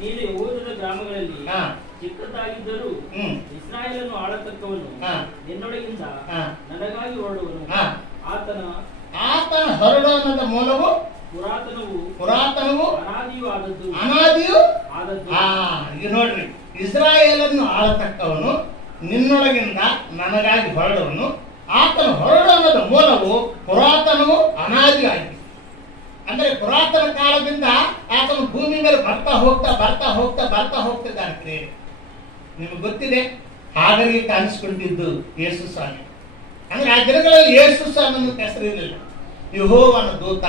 ನೀನು ಯೆಹೂದದ ಗ್ರಾಮಗಳಲ್ಲಿ ಚಿಕ್ಕದಾಗಿದ್ದರೂ ಇಸ್ರಾಯೇಲನ್ನು ಆಳತಕ್ಕವನು ನಿನ್ನೊಳಗಿಂದ ನನಗಾಗಿ ಹೊರಡುವನು. ಆತನ ಹೊರಡುವನದ ಮೂಲವು ಪುರಾತನವು ಅನಾದಿಯೂ ಆದದ್ದು. ಈಗ ನೋಡ್ರಿ, ಇಸ್ರಾಯೇಲನ್ನು ಆಳತಕ್ಕವನು ನಿನ್ನೊಳಗಿಂದ ನನಗಾಗಿ ಹೊರಡುವನು. ಆತನ ಹೊರಡುವನದ ಮೂಲವು ಪುರಾತನವು ಅನಾದಿಯೂ ಆಗಿದೆ. ಅಂದ್ರೆ ಪುರಾತನ ಕಾಲದಿಂದ ಆತನು ಭೂಮಿ ಮೇಲೆ ಬರ್ತಾ ಹೋಗ್ತಿದ್ದಾನೆ. ಕ್ರಿಯೆ ನಿಮ್ಗೆ ಗೊತ್ತಿದೆ, ಹಾಗರಿಗೆ ಕಾಣಿಸ್ಕೊಂಡಿದ್ದು ಯೇಸು ಸ್ವಾಮಿ. ಅಂದ್ರೆ ಆ ದಿನಗಳಲ್ಲಿ ಯೇಸು ಸ್ವಾಮಿ ಹೆಸರು ಇರಲಿಲ್ಲ, ಯೆಹೋವನ ದೂತ,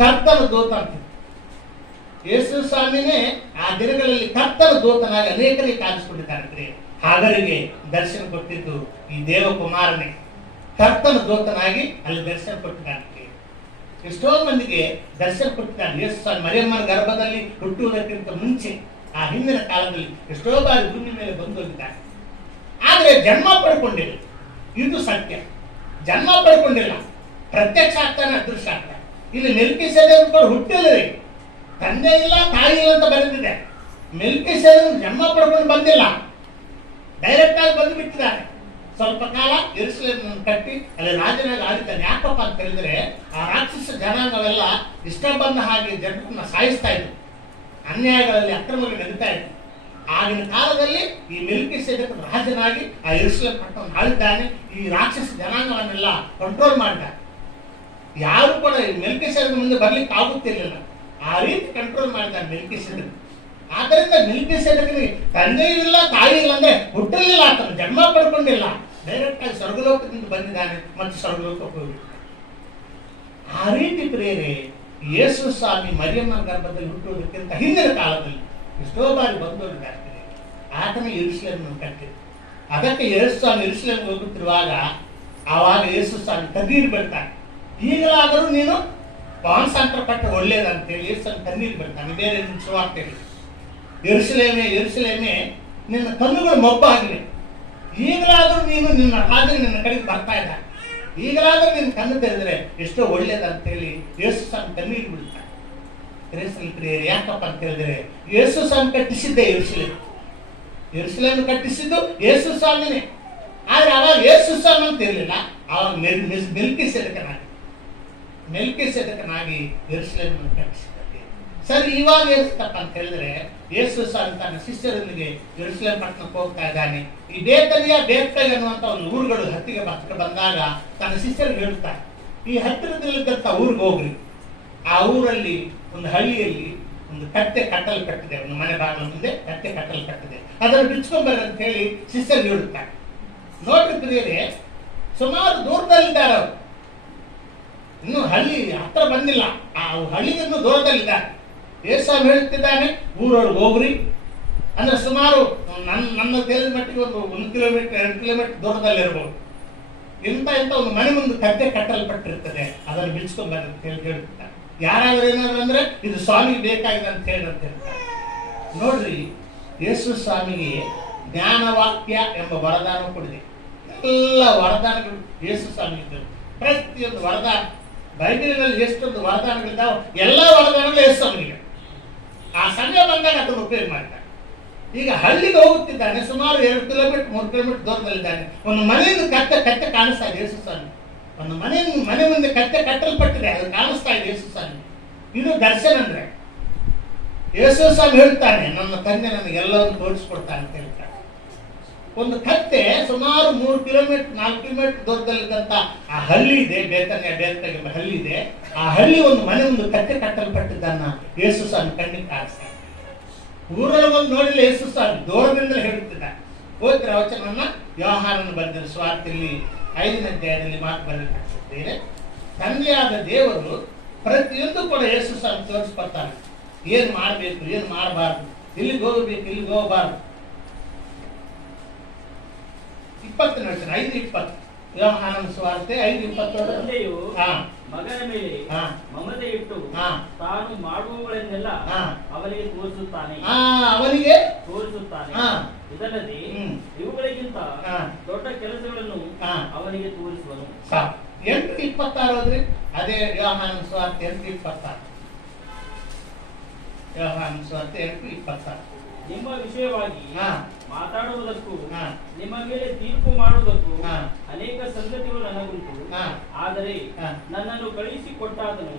ಕರ್ತನ ದೂತ ಅಂತ. ಯೇಸು ಸ್ವಾಮಿನೇ ಆ ದಿನಗಳಲ್ಲಿ ಕರ್ತನ ದೂತನಾಗಿ ಅನೇಕರಿಗೆ ಕಾಣಿಸ್ಕೊಂಡಿದ್ದಾನೆ. ಕ್ರಿಯೆ ಹಾಗರಿಗೆ ದರ್ಶನ ಕೊಟ್ಟಿದ್ದು ಈ ದೇವಕುಮಾರನೇ ಕರ್ತನ ದೂತನಾಗಿ ಅಲ್ಲಿ ದರ್ಶನ ಕೊಟ್ಟಿದ್ದಾನೆ. ಎಷ್ಟೋ ಮಂದಿಗೆ ದರ್ಶನ ಕೊಟ್ಟಿದ್ದಾನೆ ಯೇಸು ಸ್ವಾಮಿ. ಮರಿಯಮ್ಮನ ಗರ್ಭದಲ್ಲಿ ಹುಟ್ಟುವುದಕ್ಕಿಂತ ಮುಂಚೆ ಆ ಹಿಂದಿನ ಕಾಲದಲ್ಲಿ ಎಷ್ಟೋ ಬಾರಿ ಭೂಮಿ ಮೇಲೆ ಬಂದು ಹೋಗಿದ್ದಾನೆ. ಆದರೆ ಜನ್ಮ ಪಡ್ಕೊಂಡಿಲ್ಲ. ಇದು ಸತ್ಯ, ಜನ್ಮ ಪಡ್ಕೊಂಡಿಲ್ಲ. ಪ್ರತ್ಯಕ್ಷ ಆಗ್ತಾನೆ, ಅದೃಶ್ಯ ಆಗ್ತಾನೆ. ಇಲ್ಲಿ ಮೆಲ್ಕಿಸೆದೇವ್ ಕೂಡ ಹುಟ್ಟಿಲ್ಲರಿ, ತಂದೆ ಇಲ್ಲ ತಾಯಿ ಇಲ್ಲ ಅಂತ ಬರೆದಿದೆ. ಮೆಲ್ಕಿಸೆದೇವ್ ಜನ್ಮ ಪಡ್ಕೊಂಡು ಬಂದಿಲ್ಲ, ಡೈರೆಕ್ಟ್ ಆಗಿ ಬಂದು ಬಿಟ್ಟಿದ್ದಾನೆ. ಸ್ವಲ್ಪ ಕಾಲ ಯೆರೂಸಲೇಮನ್ನು ಕಟ್ಟಿ ಅಲ್ಲಿ ರಾಜನಾಗಿ ಆಳಿದ್ದಾನೆ. ಯಾಕಪ್ಪ ಅಂತ ಹೇಳಿದ್ರೆ ಆ ರಾಕ್ಷಸ ಜನಾಂಗವೆಲ್ಲ ಇಷ್ಟ ಬಂದ ಹಾಗೆ ಜನರನ್ನ ಸಾಯಿಸ್ತಾ ಇದ್ರು, ಅನ್ಯಾಯಗಳಲ್ಲಿ ಅಕ್ರಮಗಳು ನಡೀತಾ ಇತ್ತು. ಆಗಿನ ಕಾಲದಲ್ಲಿ ಈ ಮೆಲ್ಕಿಸೆದೇಕ್ ರಾಜನಾಗಿ ಆ ಯೆರೂಸಲೇಮ್ ಪಟ್ಟಣವನ್ನು ಆಳಿದ್ದಾನೆ. ಈ ರಾಕ್ಷಸ ಜನಾಂಗವನ್ನೆಲ್ಲ ಕಂಟ್ರೋಲ್ ಮಾಡಿದ್ದಾನೆ. ಯಾರು ಕೂಡ ಮೆಲ್ಕಿಸೆದೇಕ್ ಮುಂದೆ ಬರ್ಲಿಕ್ಕೆ ಆಗುತ್ತಿರಲಿಲ್ಲ, ಆ ರೀತಿ ಕಂಟ್ರೋಲ್ ಮಾಡಿದ್ದಾನೆ ಮೆಲ್ಕಿಸೆದೇಕ್. ಆದ್ದರಿಂದ ಮೆಲ್ಕಿಸೆದೇಕನಿಗೆ ತಂದೆಯೂ ಇಲ್ಲ ತಾಯಿ ಇಲ್ಲ ಅಂದ್ರೆ ಹುಟ್ಟಲಿಲ್ಲ, ಆತನು ಜನ್ಮ ಪಡ್ಕೊಂಡಿಲ್ಲ, ಡೈರೆಕ್ಟ್ ಆಗಿ ಸ್ವರ್ಗಲೋಕದಿಂದ ಬಂದಿದ್ದಾನೆ ಮತ್ತು ಸ್ವರ್ಗಲೋಕಕ್ಕೆ ಹೋಗಿದ್ದಾನೆ. ಆ ರೀತಿ ಪ್ರೇರೆ ಯೇಸು ಸ್ವಾಮಿ ಮರಿಯಮ್ಮನ ಗರ್ಭದಲ್ಲಿ ಹುಟ್ಟುವುದಕ್ಕಿಂತ ಹಿಂದಿನ ಕಾಲದಲ್ಲಿ ಎಷ್ಟೋ ಬಾರಿ ಬಂದೋಗಿದ್ದಾರೆ. ಆತನ ಯೆರೂಸಲೇಮನ್ನು ಕಟ್ಟಿದ್ರು. ಅದಕ್ಕೆ ಯೇಸು ಸ್ವಾಮಿ ಯೆರೂಸಲೇಮಿಗೆ ಹೋಗುತ್ತಿರುವಾಗ ಆವಾಗ ಯೇಸು ಸ್ವಾಮಿ ಕಣ್ಣೀರು ಬಿಡ್ತಾನೆ. ಈಗಲಾದರೂ ನೀನು ಮಾಂಸಾಂತರ ಪಟ್ಟ ಒಳ್ಳೇದಂತೇಳಿ ಯೇಸು ಸ್ವಾಮಿ ಕಣ್ಣೀರು ಬಿಡ್ತಾನೆ. ಬೇರೆ ಶುರುವಾಗ್ತೇವೆ, ಯೆರೂಸಲೇಮೇ ನಿನ್ನ ಕಣ್ಣುಗಳು ಮಬ್ಬಾಗಿವೆ, ಈಗಲಾದರೂ ನೀನು ನಿನ್ನ ರಾಜರು ನಿನ್ನ ಕಡೆಗೆ ಬರ್ತಾ ಇದ್ದಾನೆ, ಈಗಲಾದರೂ ನಿನ್ನ ಕಣ್ಣು ತೆರೆದ್ರೆ ಎಷ್ಟೋ ಒಳ್ಳೇದಂತೇಳಿ ಯೇಸು ಸ್ವಾಮಿ ಕಣ್ಣೀರು ಬಿಡ್ತಾನೆ. ಯಾಕಪ್ಪ ಅಂತ ಹೇಳಿದ್ರೆ ಯೇಸು ಸ್ವಾಮಿ ಕಟ್ಟಿಸಿದ್ದೆ ಯೆರೂಸಲೇಮ್ ಕಟ್ಟಿಸಿದ್ದು ಯೇಸು ಸ್ವಾಮಿನೇ. ಆದ್ರೆ ಅವಾಗ ಯೇಸು ಸ್ವಾಮಿ ಅಂತ ಇರಲಿಲ್ಲ, ಅವಾಗ ಮೆಲ್ಕಿಸೆದೇಕನಾಗಿ ಯೆರೂಸಲೇಮ್ ಕಟ್ಟಿಸಿದ್ದೆ. ಸರಿ, ಇವಾಗ ಏನಿಸ್ತಪ್ಪ ಅಂತ ಹೇಳಿದ್ರೆ ಯೇಸು ಸ್ವಾಮಿ ತನ್ನ ಶಿಷ್ಯರೊಂದಿಗೆ ಯೆರೂಸಲೇಮ್ ಪಟ್ಟಣಕ್ಕೆ ಹೋಗ್ತಾ ಇದ್ದಾನೆ. ಈ ಬೇತ್ಫಗೆ ಅನ್ನುವಂತ ಒಂದು ಊರುಗಳು ಹತ್ತಿರ ಬಂದಾಗ ತನ್ನ ಶಿಷ್ಯರಿಗೆ ಹೇಳ್ತಾರೆ, ಈ ಹತ್ತಿರದಲ್ಲಿದ್ದಂತ ಊರಿಗೆ ಹೋಗ್ರಿ. ಆ ಊರಲ್ಲಿ ಒಂದು ಹಳ್ಳಿಯಲ್ಲಿ ಒಂದು ಕಟ್ಟೆ ಕಟ್ಟಲ್ಪಟ್ಟಿದೆ, ಒಂದು ಮನೆ ಬಾಗಿಲ ಮುಂದೆ ಕಟ್ಟೆ ಕಟ್ಟಲ್ಪಟ್ಟಿದೆ, ಅದನ್ನು ಬಿಚ್ಕೊಂಡ್ಬರ್ರಿ ಅಂತ ಹೇಳಿ ಶಿಷ್ಯರಿಗೆ ಹೇಳುತ್ತಾರೆ. ನೋಡ್ರಿ ಪ್ರಿಯರೇ, ಸುಮಾರು ದೂರದಲ್ಲಿದ್ದಾರೆ ಅವರು, ಇನ್ನು ಹಳ್ಳಿ ಹತ್ರ ಬಂದಿಲ್ಲ, ಆ ಹಳ್ಳಿಗಿನ್ನೂ ದೂರದಲ್ಲಿದ್ದಾರೆ. ಯೇಸು ಹೇಳ್ತಿದ್ದಾನೆ, ಊರೊಳಗೆ ಹೋಗ್ರಿ ಅಂದ್ರೆ ಸುಮಾರು ನನ್ನ ತಿಳಿದ ಮಟ್ಟಿಗೆ ಒಂದು 1 ಕಿಲೋಮೀಟರ್ 2 ಕಿಲೋಮೀಟರ್ ದೂರದಲ್ಲಿರ್ಬೋದು. ಇಂಥ ಒಂದು ಮನೆ ಮುಂದೆ ಕಟ್ಟೆ ಕಟ್ಟಲ್ಪಟ್ಟಿರ್ತದೆ, ಅದನ್ನು ಬಿಚ್ಕೊಂಡ್ಬರ್ರಿ ಅಂತ ಹೇಳಿ ಹೇಳ್ತಿದ್ದಾರೆ. ಯಾರಾದ್ರೂ ಏನಾದ್ರು ಅಂದ್ರೆ ಇದು ಸ್ವಾಮಿಗೆ ಬೇಕಾಗಿದೆ ಅಂತ ಹೇಳ್ತಾರೆ. ನೋಡ್ರಿ, ಯೇಸು ಸ್ವಾಮಿಗೆ ಜ್ಞಾನವಾಕ್ಯ ಎಂಬ ವರದಾನ ಕೊಡಿದೆ. ಎಲ್ಲ ವರದಾನಗಳು ಯೇಸು ಸ್ವಾಮಿ ಇದ್ದರು. ಪ್ರತಿಯೊಂದು ವರದಾನ ಬೈಬಲಿನಲ್ಲಿ ಎಷ್ಟೊಂದು ವರದಾನಗಳಿದ್ದಾವೆ, ಎಲ್ಲ ವರದಾನಗಳು ಯೇಸು ಸ್ವಾಮಿಗೆ. ಆ ಸಮಯ ಬಂದಾಗ ಅದನ್ನು ಉಪಯೋಗ ಮಾಡ್ತಾರೆ. ಈಗ ಹಳ್ಳಿಗೆ ಹೋಗುತ್ತಿದ್ದಾನೆ, ಸುಮಾರು 2 ಕಿಲೋಮೀಟರ್ 3 ಕಿಲೋಮೀಟರ್ ದೂರದಲ್ಲಿದ್ದಾನೆ. ಒಂದು ಮನೆಯಿಂದ ಕಟ್ಟೆ ಕಾಣಿಸ್ತಾ ಇದೆ ಯೇಸು ಸ್ವಾಮಿ. ಒಂದು ಮನೆ ಮುಂದೆ ಕಟ್ಟೆ ಕಟ್ಟಲ್ಪಟ್ಟಿದೆ, ಅದು ಕಾಣಿಸ್ತಾ ಇದೆ ಯೇಸು ಸ್ವಾಮಿ. ಇದು ದರ್ಶನ ಅಂದ್ರೆ ಯೇಸು ಸ್ವಾಮಿ ಹೇಳ್ತಾನೆ, ನನ್ನ ತಂದೆ ನನಗೆ ಎಲ್ಲವನ್ನು ತೋರಿಸ್ಕೊಡ್ತಾನೆ ಅಂತ ಹೇಳ್ತಾನೆ. ಒಂದು ಕಟ್ಟೆ ಸುಮಾರು 3 ಕಿಲೋಮೀಟರ್ 4 ಕಿಲೋಮೀಟರ್ ದೂರದಲ್ಲಿದ್ದಂತ ಆ ಹಳ್ಳಿ ಇದೆ, ಬೇತ್ಫಗೆ ಎಂಬ ಹಳ್ಳಿ ಇದೆ. ಆ ಹಳ್ಳಿ ಒಂದು ಮನೆ ಒಂದು ಕಟ್ಟೆ ಕಟ್ಟಲ್ಪಟ್ಟಿದ್ದನ್ನ ಯೇಸು ಸ್ವಾಮಿ ಕಣ್ಣಿಗೆ ಕಾಣಿಸ್ತಾನೆ. ಊರೊಳಗೊಂದು ನೋಡಿಲ್ಲ ಯೇಸು ಸ್ವಾಮಿ, ದೂರದಿಂದಲೇ ಹೇಳುತ್ತಿದ್ದಾನೆ. ಓದಿರ ವಚನವನ್ನ ಯೋಹಾನನ ಬರೆದ ಸುವಾರ್ತೆಯಲ್ಲಿ 5ನೇ ಅಧ್ಯಾಯದಲ್ಲಿ ಮಾತು ಬರೆದಿದ್ದೇನೆ. ತಂದೆಯಾದ ದೇವರು ಪ್ರತಿಯೊಂದು ಕೂಡ ಯೇಸು ಸ್ವಾಮಿ ತೋರಿಸ್ಕೊಡ್ತಾನೆ, ಏನ್ ಮಾಡಬೇಕು, ಏನ್ ಮಾಡಬಾರ್ದು, ಇಲ್ಲಿಗೆ ಹೋಗಬೇಕು, ಇಲ್ಲಿಗೆ ಹೋಗಬಾರ್ದು. 20ನೇ ವಚನ 5:20 ಯೋಹಾನನ ಸುವಾರ್ತೆ 5:20. ಮಗನ ಮೇಲೆ ಮಮತೆ ಇಟ್ಟು ತಾನು ಮಾಡುವವಳೆನ್ನೆಲ್ಲ ಅವನಿಗೆ ತೋರಿಸುತ್ತಾನೆ. ಇದಲ್ಲದೆ ಇವುಗಳಿಗಿಂತ ದೊಡ್ಡ ಕೆಲಸಗಳನ್ನು ಅವನಿಗೆ ತೋರಿಸುವನು. 8:26 ಅದೇ ಯೋಹಾನ ಸುವಾರ್ತೆ 8:26. ಯೋಹಾನ ಸುವಾರ್ತೆ 8:26. ನಿಮ್ಮ ವಿಷಯವಾಗಿ ಮಾತಾಡುವುದಕ್ಕೂ ನಿಮ್ಮ ಮೇಲೆ ತೀರ್ಪು ಮಾಡುವುದಕ್ಕೂ ಅನೇಕ ಸಂಗತಿಗಳು ನನಗುಂಟು. ಆದರೆ ನನ್ನನ್ನು ಕಳುಹಿಸಿಕೊಟ್ಟಾತನು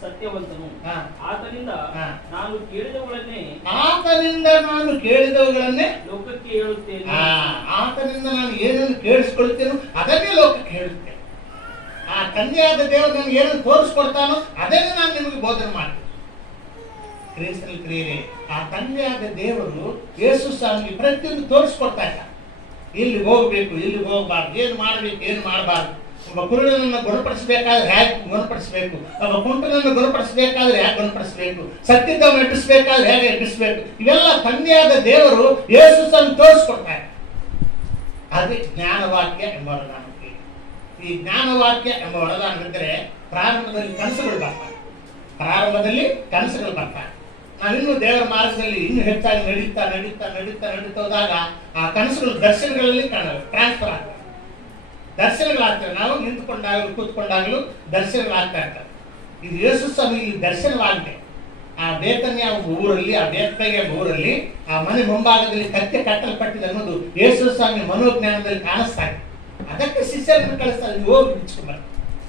ಸತ್ಯವಂತನು. ಆತನಿಂದ ನಾನು ಕೇಳಿದವುಗಳನ್ನೇ ಲೋಕಕ್ಕೆ ಹೇಳುತ್ತೇನೆ. ಆತನಿಂದ ನಾನು ಏನನ್ನು ಕೇಳಿಸ್ಕೊಳ್ತೇನೋ ಅದನ್ನೇ ಲೋಕಕ್ಕೆ ಹೇಳುತ್ತೇನೆ. ಆ ತಂದೆಯಾದ ದೇವರು ನನಗೆ ಏನನ್ನು ತೋರಿಸ್ಕೊಡ್ತಾನೋ ಅದನ್ನೇ ನಾನು ನಿಮಗೆ ಬೋಧನೆ ಮಾಡ್ತೇನೆ. ಕ್ರಿಯರೇ, ಆ ತಂದೆಯಾದ ದೇವರು ಯೇಸು ಸ್ವಾಮಿಗೆ ಪ್ರತಿಯೊಂದು ತೋರಿಸ್ಕೊಡ್ತಾ ಇದ್ದ. ಇಲ್ಲಿ ಹೋಗ್ಬೇಕು, ಇಲ್ಲಿ ಹೋಗ್ಬಾರ್ದು, ಏನು ಮಾಡ್ಬೇಕು, ಏನು ಮಾಡಬಾರ್ದು. ಒಬ್ಬ ಕುರುಡನನ್ನು ಗುಣಪಡಿಸಬೇಕಾದ್ರೆ ಹೇಗೆ ಗುಣಪಡಿಸಬೇಕು, ಒಬ್ಬ ಕುಂಟನನ್ನು ಗುಣಪಡಿಸಬೇಕಾದ್ರೆ ಹೇಗೆ ಗುಣಪಡಿಸಬೇಕು, ಸತ್ಯದವನ್ನು ಎಬ್ಬಿಸಬೇಕಾದ್ರೆ ಹೇಗೆ ಎಬ್ಬಿಸಬೇಕು, ಇವೆಲ್ಲ ತಂದೆಯಾದ ದೇವರು ಯೇಸು ಸ್ವಾಮಿ ತೋರಿಸ್ಕೊಡ್ತಾ ಇದ್ದ. ಅದೇ ಜ್ಞಾನವಾಕ್ಯ ಎಂಬ ವರದಾನ. ಈ ಜ್ಞಾನವಾಕ್ಯ ಎಂಬ ವರದಾನವಿದ್ದರೆ ಪ್ರಾರಂಭದಲ್ಲಿ ಕನಸುಗಳು ಬರ್ತಾರೆ. ನಾವಿನ್ನೂ ದೇವರ ಮಾರ್ಗದಲ್ಲಿ ಇನ್ನೂ ಹೆಚ್ಚಾಗಿ ನಡೀತಾ ಹೋದಾಗ ಆ ಕನಸುಗಳು ದರ್ಶನಗಳಲ್ಲಿ ಟ್ರಾನ್ಸ್ಫರ್ ಆಗ್ತವೆ, ದರ್ಶನಗಳಾಗ್ತವೆ. ನಾವು ನಿಂತುಕೊಂಡಾಗಲೂ ಕೂತ್ಕೊಂಡಾಗಲೂ ದರ್ಶನಗಳಾಗ್ತಾ ಇರ್ತವೆ. ಇದು ಯೇಸು ಸ್ವಾಮಿ ಇಲ್ಲಿ ದರ್ಶನವಾಗಿದೆ. ಆ ಬೇತನ್ಯ ಊರಲ್ಲಿ, ಆ ಬೇತಯ್ಯ ಊರಲ್ಲಿ ಆ ಮನೆ ಮುಂಭಾಗದಲ್ಲಿ ಕತ್ತೆ ಕಟ್ಟಲ್ಪಟ್ಟಿದೆ ಅನ್ನೋದು ಯೇಸು ಸ್ವಾಮಿ ಮನೋಜ್ಞಾನದಲ್ಲಿ ಕಾಣಿಸ್ತಾ ಇದೆ. ಅದಕ್ಕೆ ಶಿಷ್ಯರನ್ನು ಕಳಿಸ್ತಾರೆ, ನೀವು ಹೋಗಿ ಬಿಚ್ಕೊಂಡ್ಬರ್ತಾರೆ.